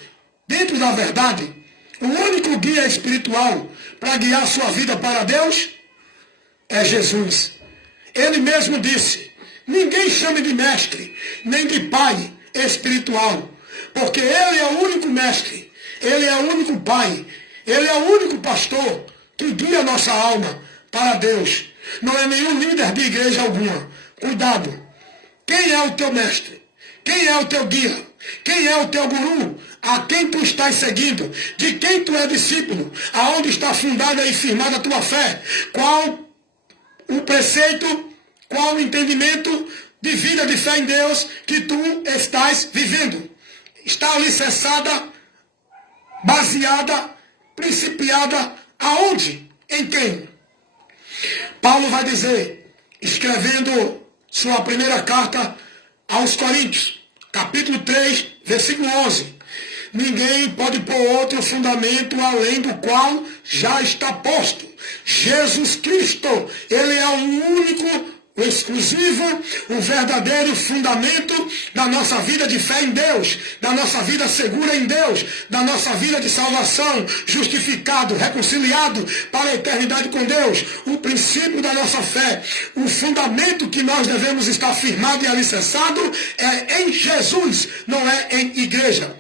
dentro da verdade, o único guia espiritual para guiar sua vida para Deus é Jesus. Ele mesmo disse: ninguém chame de mestre, nem de pai espiritual, porque ele é o único mestre, ele é o único pai, ele é o único pastor que guia nossa alma para Deus. Não é nenhum líder de igreja alguma. Cuidado. Quem é o teu mestre? Quem é o teu guia? Quem é o teu guru? A quem tu estás seguindo? De quem tu é discípulo? Aonde está fundada e firmada a tua fé? Qual o preceito? Qual o entendimento de vida de fé em Deus que tu estás vivendo? Está alicerçada, baseada, principiada aonde? Em quem? Paulo vai dizer, escrevendo sua primeira carta aos Coríntios, capítulo 3, versículo 11. Ninguém pode pôr outro fundamento além do qual já está posto. Jesus Cristo, ele é o único, o exclusivo, o verdadeiro fundamento da nossa vida de fé em Deus, da nossa vida segura em Deus, da nossa vida de salvação, justificado, reconciliado para a eternidade com Deus. O princípio da nossa fé, o fundamento que nós devemos estar firmado e alicerçado é em Jesus, não é em igreja,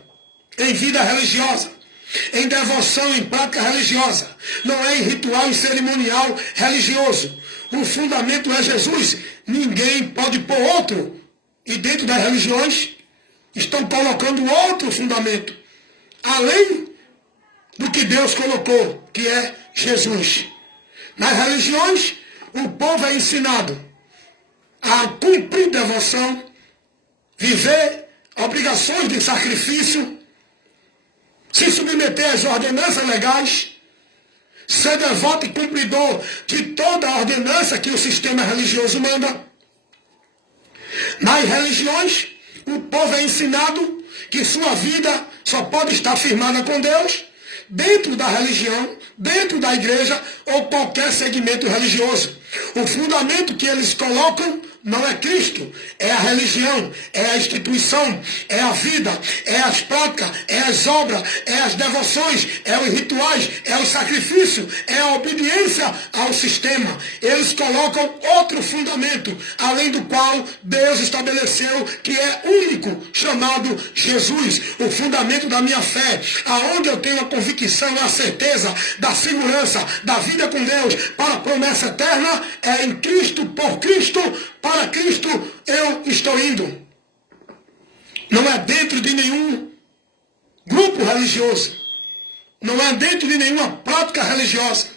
em vida religiosa, em devoção, em prática religiosa, não é em ritual e cerimonial religioso. O fundamento é Jesus. Ninguém pode pôr outro. E dentro das religiões estão colocando outro fundamento, além do que Deus colocou, que é Jesus. Nas religiões, o povo é ensinado a cumprir devoção, viver obrigações de sacrifício, se submeter às ordenanças legais, ser devoto e cumpridor de toda a ordenança que o sistema religioso manda. Nas religiões, o povo é ensinado que sua vida só pode estar firmada com Deus dentro da religião, dentro da igreja ou qualquer segmento religioso. O fundamento que eles colocam não é Cristo, é a religião, é a instituição, é a vida, é as práticas, é as obras, é as devoções, é os rituais, é o sacrifício, é a obediência ao sistema. Eles colocam outro fundamento, além do qual Deus estabeleceu, que é único, chamado Jesus, o fundamento da minha fé, aonde eu tenho a convicção, a certeza da segurança, da vida com Deus, para a promessa eterna, é em Cristo, por Cristo, para Cristo eu estou indo. Não é dentro de nenhum grupo religioso. Não é dentro de nenhuma prática religiosa.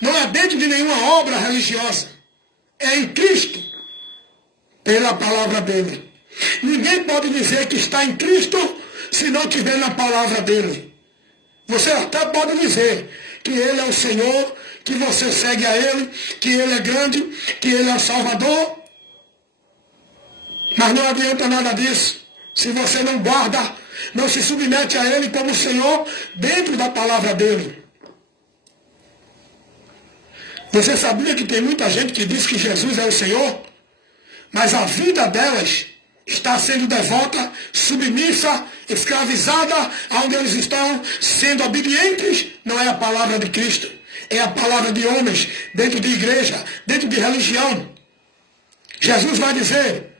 Não é dentro de nenhuma obra religiosa. É em Cristo, pela palavra dele. Ninguém pode dizer que está em Cristo se não estiver na palavra dele. Você até pode dizer que ele é o Senhor, que você segue a ele, que ele é grande, que ele é o Salvador. Mas não adianta nada disso se você não guarda, não se submete a ele como Senhor dentro da palavra dele. Você sabia que tem muita gente que diz que Jesus é o Senhor, mas a vida delas está sendo devota, submissa, escravizada, onde eles estão sendo obedientes? Não é a palavra de Cristo, é a palavra de homens, dentro de igreja, dentro de religião. Jesus vai dizer: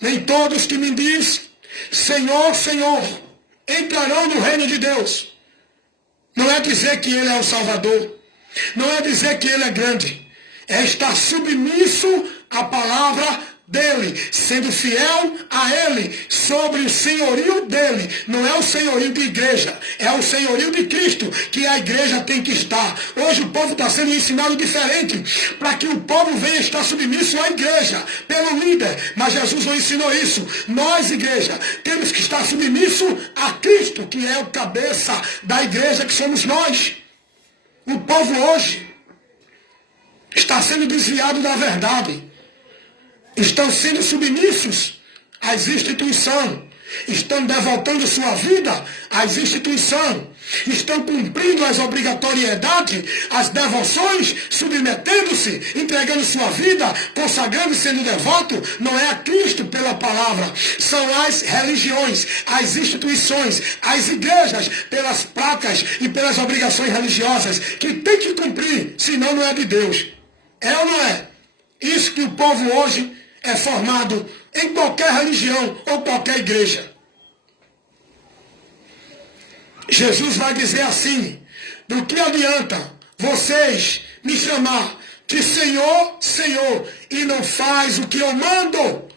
nem todos que me diz Senhor, Senhor, entrarão no reino de Deus. Não é dizer que ele é o Salvador, não é dizer que ele é grande, é estar submisso à palavra dele, sendo fiel a ele, sobre o senhorio dele. Não é o senhorio de igreja, é o senhorio de Cristo que a igreja tem que estar. Hoje o povo está sendo ensinado diferente, para que o povo venha estar submisso à igreja, pelo líder. Mas Jesus não ensinou isso. Nós, igreja, temos que estar submisso a Cristo, que é o cabeça da igreja, que somos nós. O povo hoje está sendo desviado da verdade. Estão sendo submissos às instituições, estão devotando sua vida às instituições, estão cumprindo as obrigatoriedades, as devoções, submetendo-se, entregando sua vida, consagrando, sendo devoto. Não é a Cristo pela palavra, são as religiões, as instituições, as igrejas, pelas placas e pelas obrigações religiosas, que tem que cumprir, senão não é de Deus. É ou não é? Isso que o povo hoje é formado em qualquer religião ou qualquer igreja. Jesus vai dizer assim: do que adianta vocês me chamar de Senhor, Senhor, e não faz o que eu mando?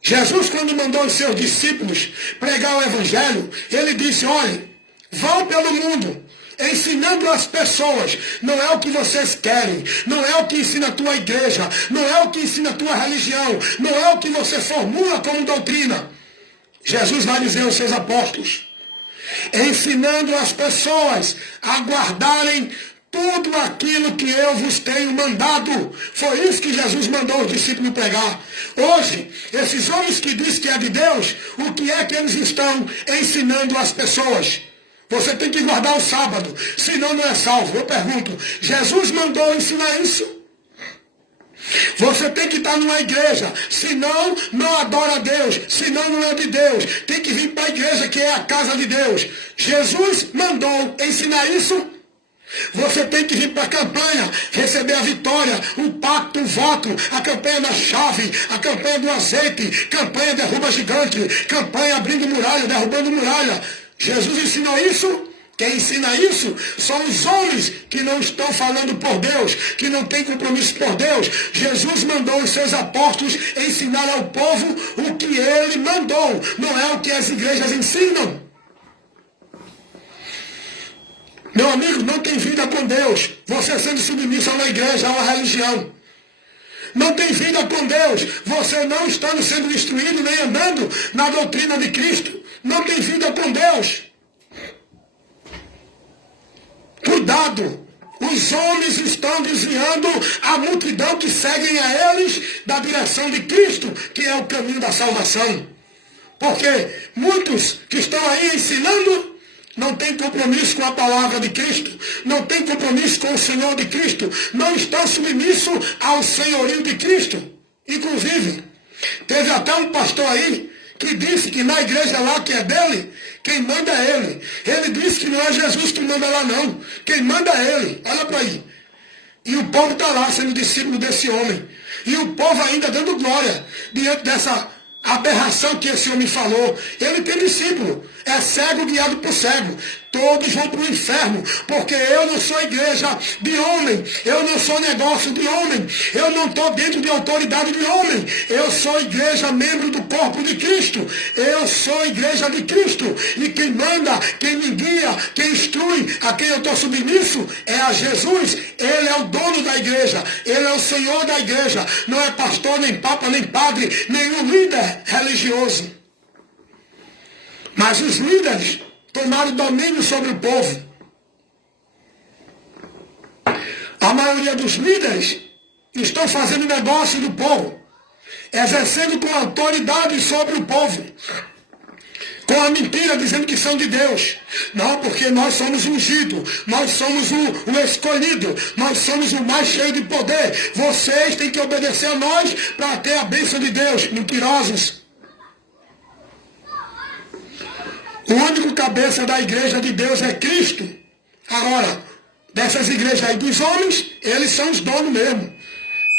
Jesus, quando mandou os seus discípulos pregar o evangelho, ele disse: olhem, vão pelo mundo, ensinando as pessoas. Não é o que vocês querem, não é o que ensina a tua igreja, não é o que ensina a tua religião, não é o que você formula como doutrina. Jesus vai dizer aos seus apóstolos, ensinando as pessoas a guardarem tudo aquilo que eu vos tenho mandado. Foi isso que Jesus mandou os discípulos pregar. Hoje, esses homens que dizem que é de Deus, o que é que eles estão ensinando às pessoas? Você tem que guardar o sábado, senão não é salvo. Eu pergunto, Jesus mandou ensinar isso? Você tem que estar numa igreja, senão não adora a Deus, senão não é de Deus. Tem que vir para a igreja, que é a casa de Deus. Jesus mandou ensinar isso? Você tem que vir para a campanha, receber a vitória, o pacto, o voto, a campanha da chave, a campanha do azeite, campanha derruba gigante, campanha abrindo muralha, derrubando muralha. Jesus ensinou isso? Quem ensina isso são os homens que não estão falando por Deus, que não têm compromisso por Deus. Jesus mandou os seus apóstolos ensinar ao povo o que ele mandou, não é o que as igrejas ensinam. Meu amigo, não tem vida com Deus você sendo submisso a uma igreja, a uma religião. Não tem vida com Deus você não estando sendo instruído nem andando na doutrina de Cristo. Não tem vida com Deus. Cuidado, os homens estão desviando a multidão que seguem a eles da direção de Cristo, que é o caminho da salvação. Porque muitos que estão aí ensinando não têm compromisso com a palavra de Cristo, não têm compromisso com o Senhor de Cristo, não estão submissos ao senhorio de Cristo. Inclusive, teve até um pastor aí que disse que na igreja lá que é dele, quem manda é ele. Ele disse que não é Jesus que manda lá não, quem manda é ele. Olha para aí. E o povo está lá sendo discípulo desse homem. E o povo ainda dando glória diante dessa aberração que esse homem falou. Ele tem discípulo, é cego guiado por cego. Todos vão para o inferno, porque eu não sou igreja de homem, eu não sou negócio de homem, eu não estou dentro de autoridade de homem, eu sou igreja, membro do corpo de Cristo, eu sou igreja de Cristo, e quem manda, quem me guia, quem instrui, a quem eu estou submisso, é a Jesus. Ele é o dono da igreja, ele é o Senhor da igreja, não é pastor, nem papa, nem padre, nenhum líder religioso. Mas os líderes tomaram domínio sobre o povo. A maioria dos líderes estão fazendo negócio do povo, exercendo com autoridade sobre o povo, com a mentira, dizendo que são de Deus. Não, porque nós somos ungidos, nós somos o escolhido, nós somos o mais cheio de poder. Vocês têm que obedecer a nós para ter a bênção de Deus. Mentirosos. O único cabeça da igreja de Deus é Cristo. Agora, dessas igrejas aí dos homens, eles são os donos mesmo.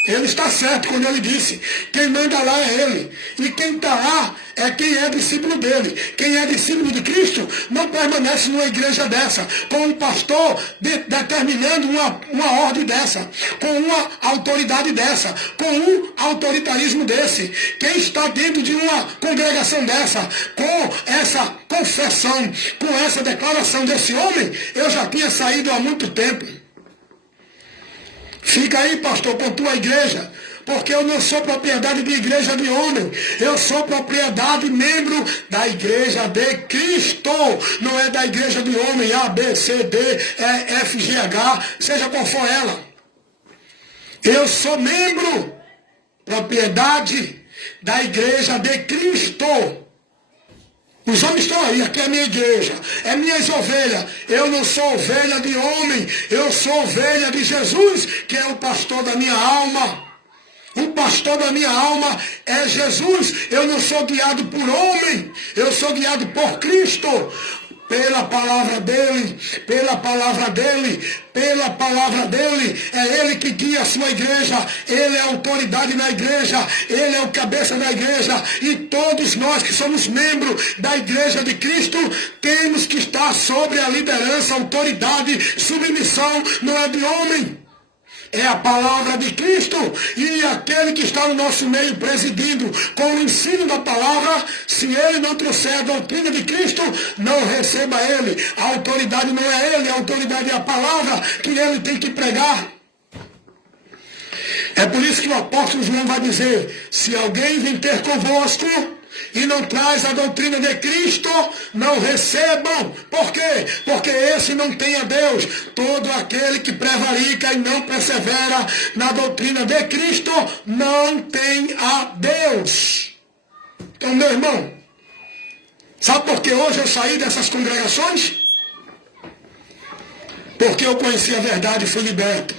Ele está certo quando ele disse, quem manda lá é ele. E quem está lá é quem é discípulo dele. Quem é discípulo de Cristo não permanece numa igreja dessa, com um pastor determinando uma ordem dessa, com uma autoridade dessa, com um autoritarismo desse. Quem está dentro de uma congregação dessa, com essa confessão, com essa declaração desse homem, eu já tinha saído há muito tempo. Fica aí, pastor, com tua igreja, porque eu não sou propriedade de igreja de homem, eu sou propriedade, membro da igreja de Cristo, não é da igreja de homem, A, B, C, D, E, F, G, H, seja qual for ela. Eu sou membro, propriedade da igreja de Cristo. Os homens estão aí, aqui é a minha igreja, é minhas ovelhas. Eu não sou ovelha de homem, eu sou ovelha de Jesus, que é o pastor da minha alma. O pastor da minha alma é Jesus. Eu não sou guiado por homem, eu sou guiado por Cristo. Pela palavra dele, pela palavra dele, pela palavra dele. É ele que guia a sua igreja, ele é a autoridade na igreja, ele é o cabeça da igreja. E todos nós que somos membros da igreja de Cristo, temos que estar sobre a liderança, autoridade, submissão, não é de homem. É a palavra de Cristo, e aquele que está no nosso meio presidindo com o ensino da palavra, se ele não trouxer a doutrina de Cristo, não receba ele. A autoridade não é ele, a autoridade é a palavra que ele tem que pregar. É por isso que o apóstolo João vai dizer, se alguém vem ter convosco e não traz a doutrina de Cristo, não recebam. Por quê? Porque esse não tem a Deus. Todo aquele que prevarica e não persevera na doutrina de Cristo, não tem a Deus. Então, meu irmão, sabe por que hoje eu saí dessas congregações? Porque eu conheci a verdade e fui liberto.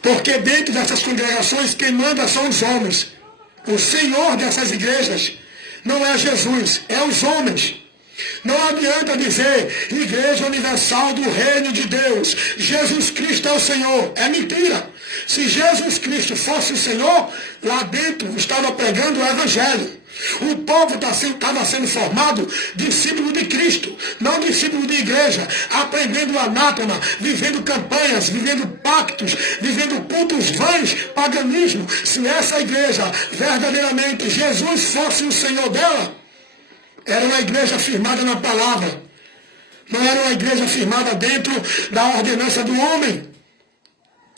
Porque dentro dessas congregações, quem manda são os homens. O Senhor dessas igrejas não é Jesus, é os homens. Não adianta dizer Igreja Universal do Reino de Deus, Jesus Cristo é o Senhor. É mentira. Se Jesus Cristo fosse o Senhor, lá dentro estava pregando o Evangelho. O povo estava sendo formado discípulo de Cristo, não discípulo de igreja, aprendendo o anátema, vivendo campanhas, vivendo pactos, vivendo cultos vãs, paganismo. Se essa igreja, verdadeiramente, Jesus fosse o Senhor dela, era uma igreja firmada na palavra, não era uma igreja firmada dentro da ordenança do homem,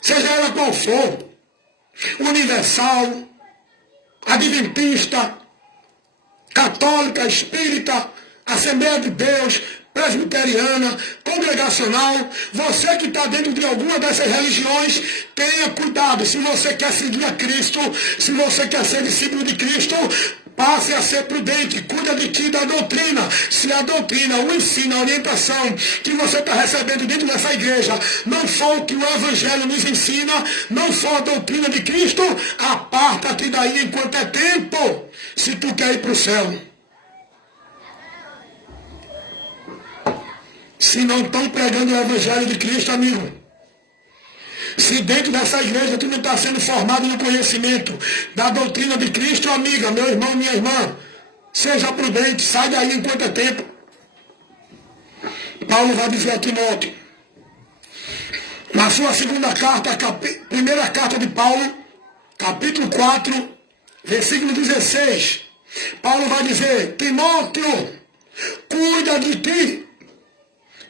seja ela qual for, universal, adventista, católica, espírita, Assembleia de Deus, presbiteriana, congregacional. Você que está dentro de alguma dessas religiões, tenha cuidado. Se você quer seguir a Cristo, se você quer ser discípulo de Cristo, passe a ser prudente, cuida de ti da doutrina. Se a doutrina, o ensino, a orientação que você está recebendo dentro dessa igreja não for o que o Evangelho nos ensina, não for a doutrina de Cristo, aparta-te daí enquanto é tempo, se tu quer ir para o céu. Se não estão pregando o Evangelho de Cristo, amigo, se dentro dessa igreja tu não está sendo formado no conhecimento da doutrina de Cristo, amiga, meu irmão, minha irmã, seja prudente, sai daí enquanto é tempo. Paulo vai dizer a Timóteo, na sua segunda carta, primeira carta de Paulo, capítulo 4, versículo 16, Paulo vai dizer, Timóteo, cuida de ti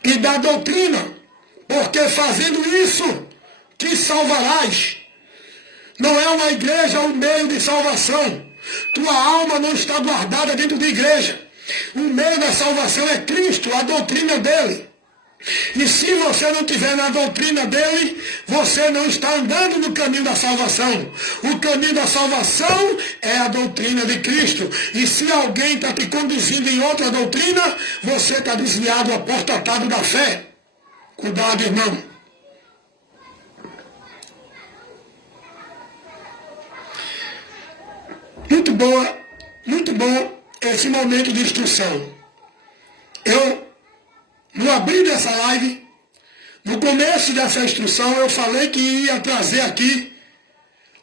e da doutrina, porque fazendo isso, te salvarás. Não é uma igreja um meio de salvação. Tua alma não está guardada dentro de igreja. O meio da salvação é Cristo, a doutrina dele. E se você não estiver na doutrina dele, você não está andando no caminho da salvação. O caminho da salvação é a doutrina de Cristo. E se alguém está te conduzindo em outra doutrina, você está desviado, apostatado da fé. Cuidado, irmão. Muito bom esse momento de instrução. Eu, no abrir dessa live, No começo dessa instrução eu falei que ia trazer aqui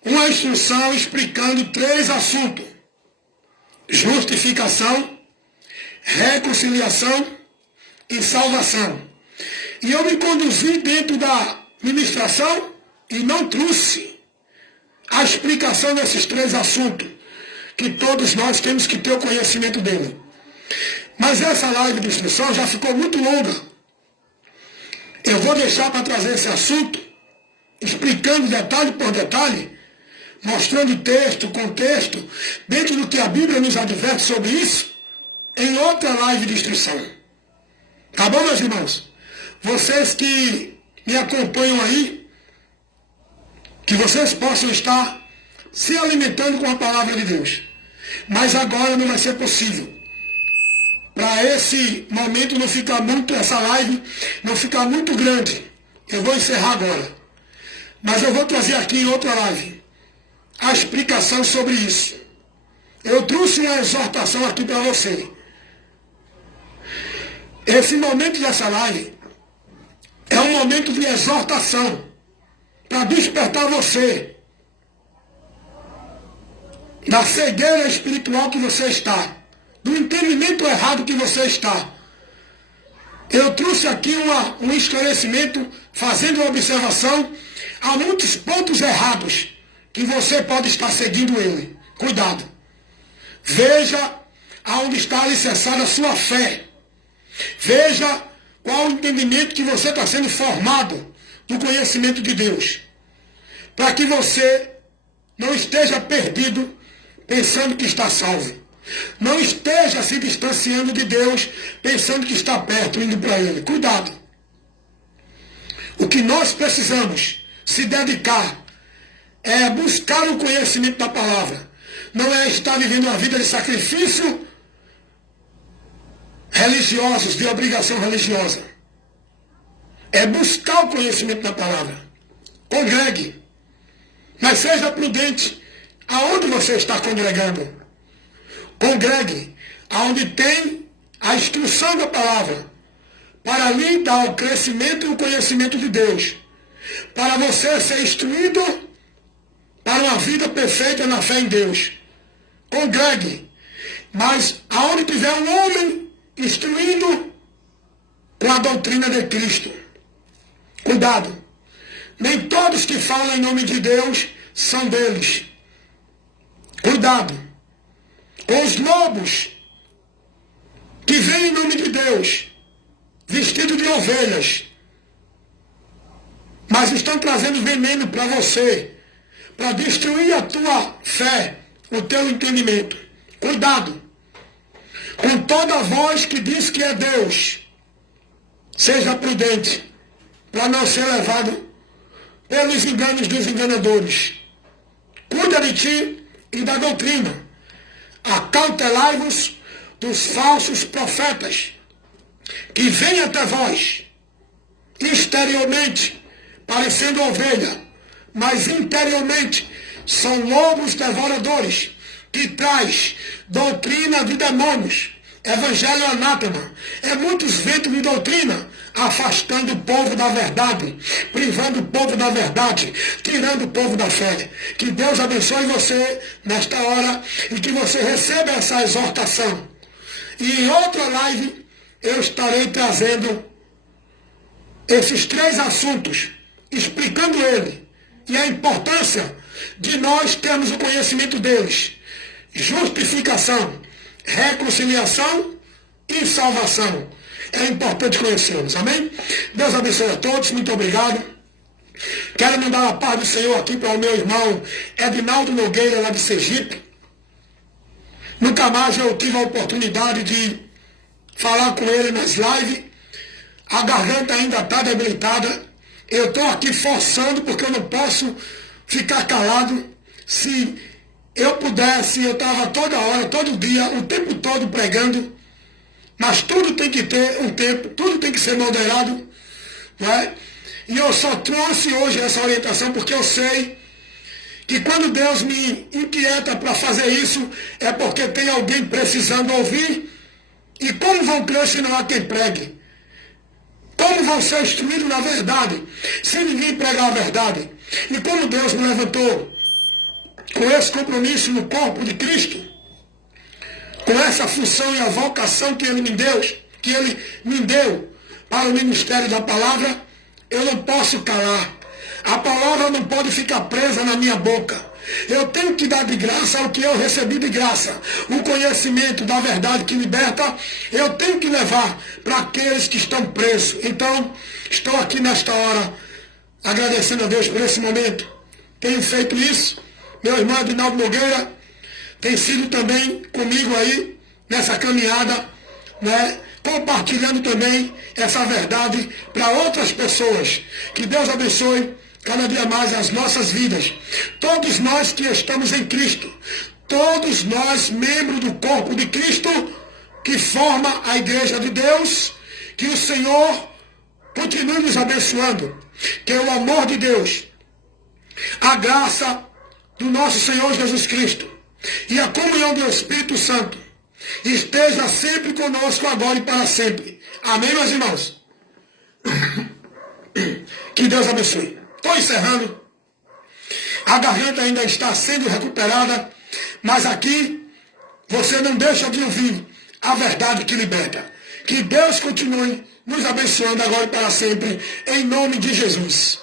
uma instrução explicando 3 assuntos: justificação, reconciliação e salvação. E eu me conduzi dentro da ministração e não trouxe a explicação desses 3 assuntos, que todos nós temos que ter o conhecimento dele. Mas essa live de instrução já ficou muito longa. Eu vou deixar para trazer esse assunto, explicando detalhe por detalhe, mostrando texto, contexto, dentro do que a Bíblia nos adverte sobre isso, em outra live de instrução. Tá bom, meus irmãos? Vocês que me acompanham aí, que vocês possam estar se alimentando com a palavra de Deus. Mas agora não vai ser possível. Para esse momento não ficar muito, essa live não ficar muito grande, eu vou encerrar agora. Mas eu vou trazer aqui em outra live a explicação sobre isso. Eu trouxe uma exortação aqui para você. Esse momento dessa live é um momento de exortação para despertar você da cegueira espiritual que você está, do entendimento errado que você está. Eu trouxe aqui um esclarecimento, fazendo uma observação a muitos pontos errados que você pode estar seguindo ele. Cuidado. Veja aonde está alicerçada a sua fé. Veja qual o entendimento que você está sendo formado do conhecimento de Deus. Para que você não esteja perdido pensando que está salvo. Não esteja se distanciando de Deus pensando que está perto, indo para Ele. Cuidado. O que nós precisamos se dedicar é buscar o conhecimento da palavra. Não é estar vivendo uma vida de sacrifício religiosos, de obrigação religiosa. É buscar o conhecimento da palavra. Congregue. Mas seja prudente aonde você está congregando. Congregue aonde tem a instrução da palavra, para lhe dar o crescimento e o conhecimento de Deus, para você ser instruído para uma vida perfeita na fé em Deus. Congregue, mas aonde tiver um homem instruindo com a doutrina de Cristo. Cuidado, nem todos que falam em nome de Deus são deles. Cuidado com os lobos que vêm em nome de Deus, vestidos de ovelhas, mas estão trazendo veneno para você, para destruir a tua fé, o teu entendimento. Cuidado com toda voz que diz que é Deus. Seja prudente, para não ser levado pelos enganos dos enganadores. Cuida de ti e da doutrina. Acautelai-vos dos falsos profetas, que vêm até vós, exteriormente, parecendo ovelha, mas interiormente são lobos devoradores, que traz doutrina de demônios, evangelho anátema. É muitos ventos de doutrina, afastando o povo da verdade, privando o povo da verdade, tirando o povo da fé. Que Deus abençoe você nesta hora e que você receba essa exortação. E em outra live eu estarei trazendo esses 3 assuntos, explicando ele e a importância de nós termos o conhecimento deles: justificação, reconciliação e salvação. É importante conhecê-los, amém? Deus abençoe a todos, muito obrigado. Quero mandar a paz do Senhor aqui para o meu irmão Edinaldo Nogueira, lá de Sergipe. Nunca mais eu tive a oportunidade de falar com ele nas lives. A garganta ainda está debilitada. Eu estou aqui forçando porque eu não posso ficar calado. Se eu pudesse, eu estava toda hora, todo dia, o tempo todo pregando. Mas tudo tem que ter um tempo, tudo tem que ser moderado, não é? E eu só trouxe hoje essa orientação porque eu sei que quando Deus me inquieta para fazer isso, é porque tem alguém precisando ouvir. E como vão crer se não há quem pregue? Como vão ser instruídos na verdade, se ninguém pregar a verdade? E como Deus me levantou com esse compromisso no corpo de Cristo, com essa função e a vocação que Ele me deu para o ministério da palavra, eu não posso calar. A palavra não pode ficar presa na minha boca. Eu tenho que dar de graça o que eu recebi de graça. O conhecimento da verdade que liberta, eu tenho que levar para aqueles que estão presos. Então, estou aqui nesta hora, agradecendo a Deus por esse momento. Tenho feito isso. Meu irmão Adinaldo Nogueira tem sido também comigo aí, nessa caminhada, né? Compartilhando também essa verdade para outras pessoas. Que Deus abençoe cada dia mais as nossas vidas. Todos nós que estamos em Cristo, todos nós membros do corpo de Cristo, que forma a igreja de Deus, que o Senhor continue nos abençoando, que o amor de Deus, a graça do nosso Senhor Jesus Cristo e a comunhão do Espírito Santo esteja sempre conosco agora e para sempre. Amém, meus irmãos? Que Deus abençoe. Estou encerrando. A garganta ainda está sendo recuperada, mas aqui você não deixa de ouvir a verdade que liberta. Que Deus continue nos abençoando agora e para sempre, em nome de Jesus.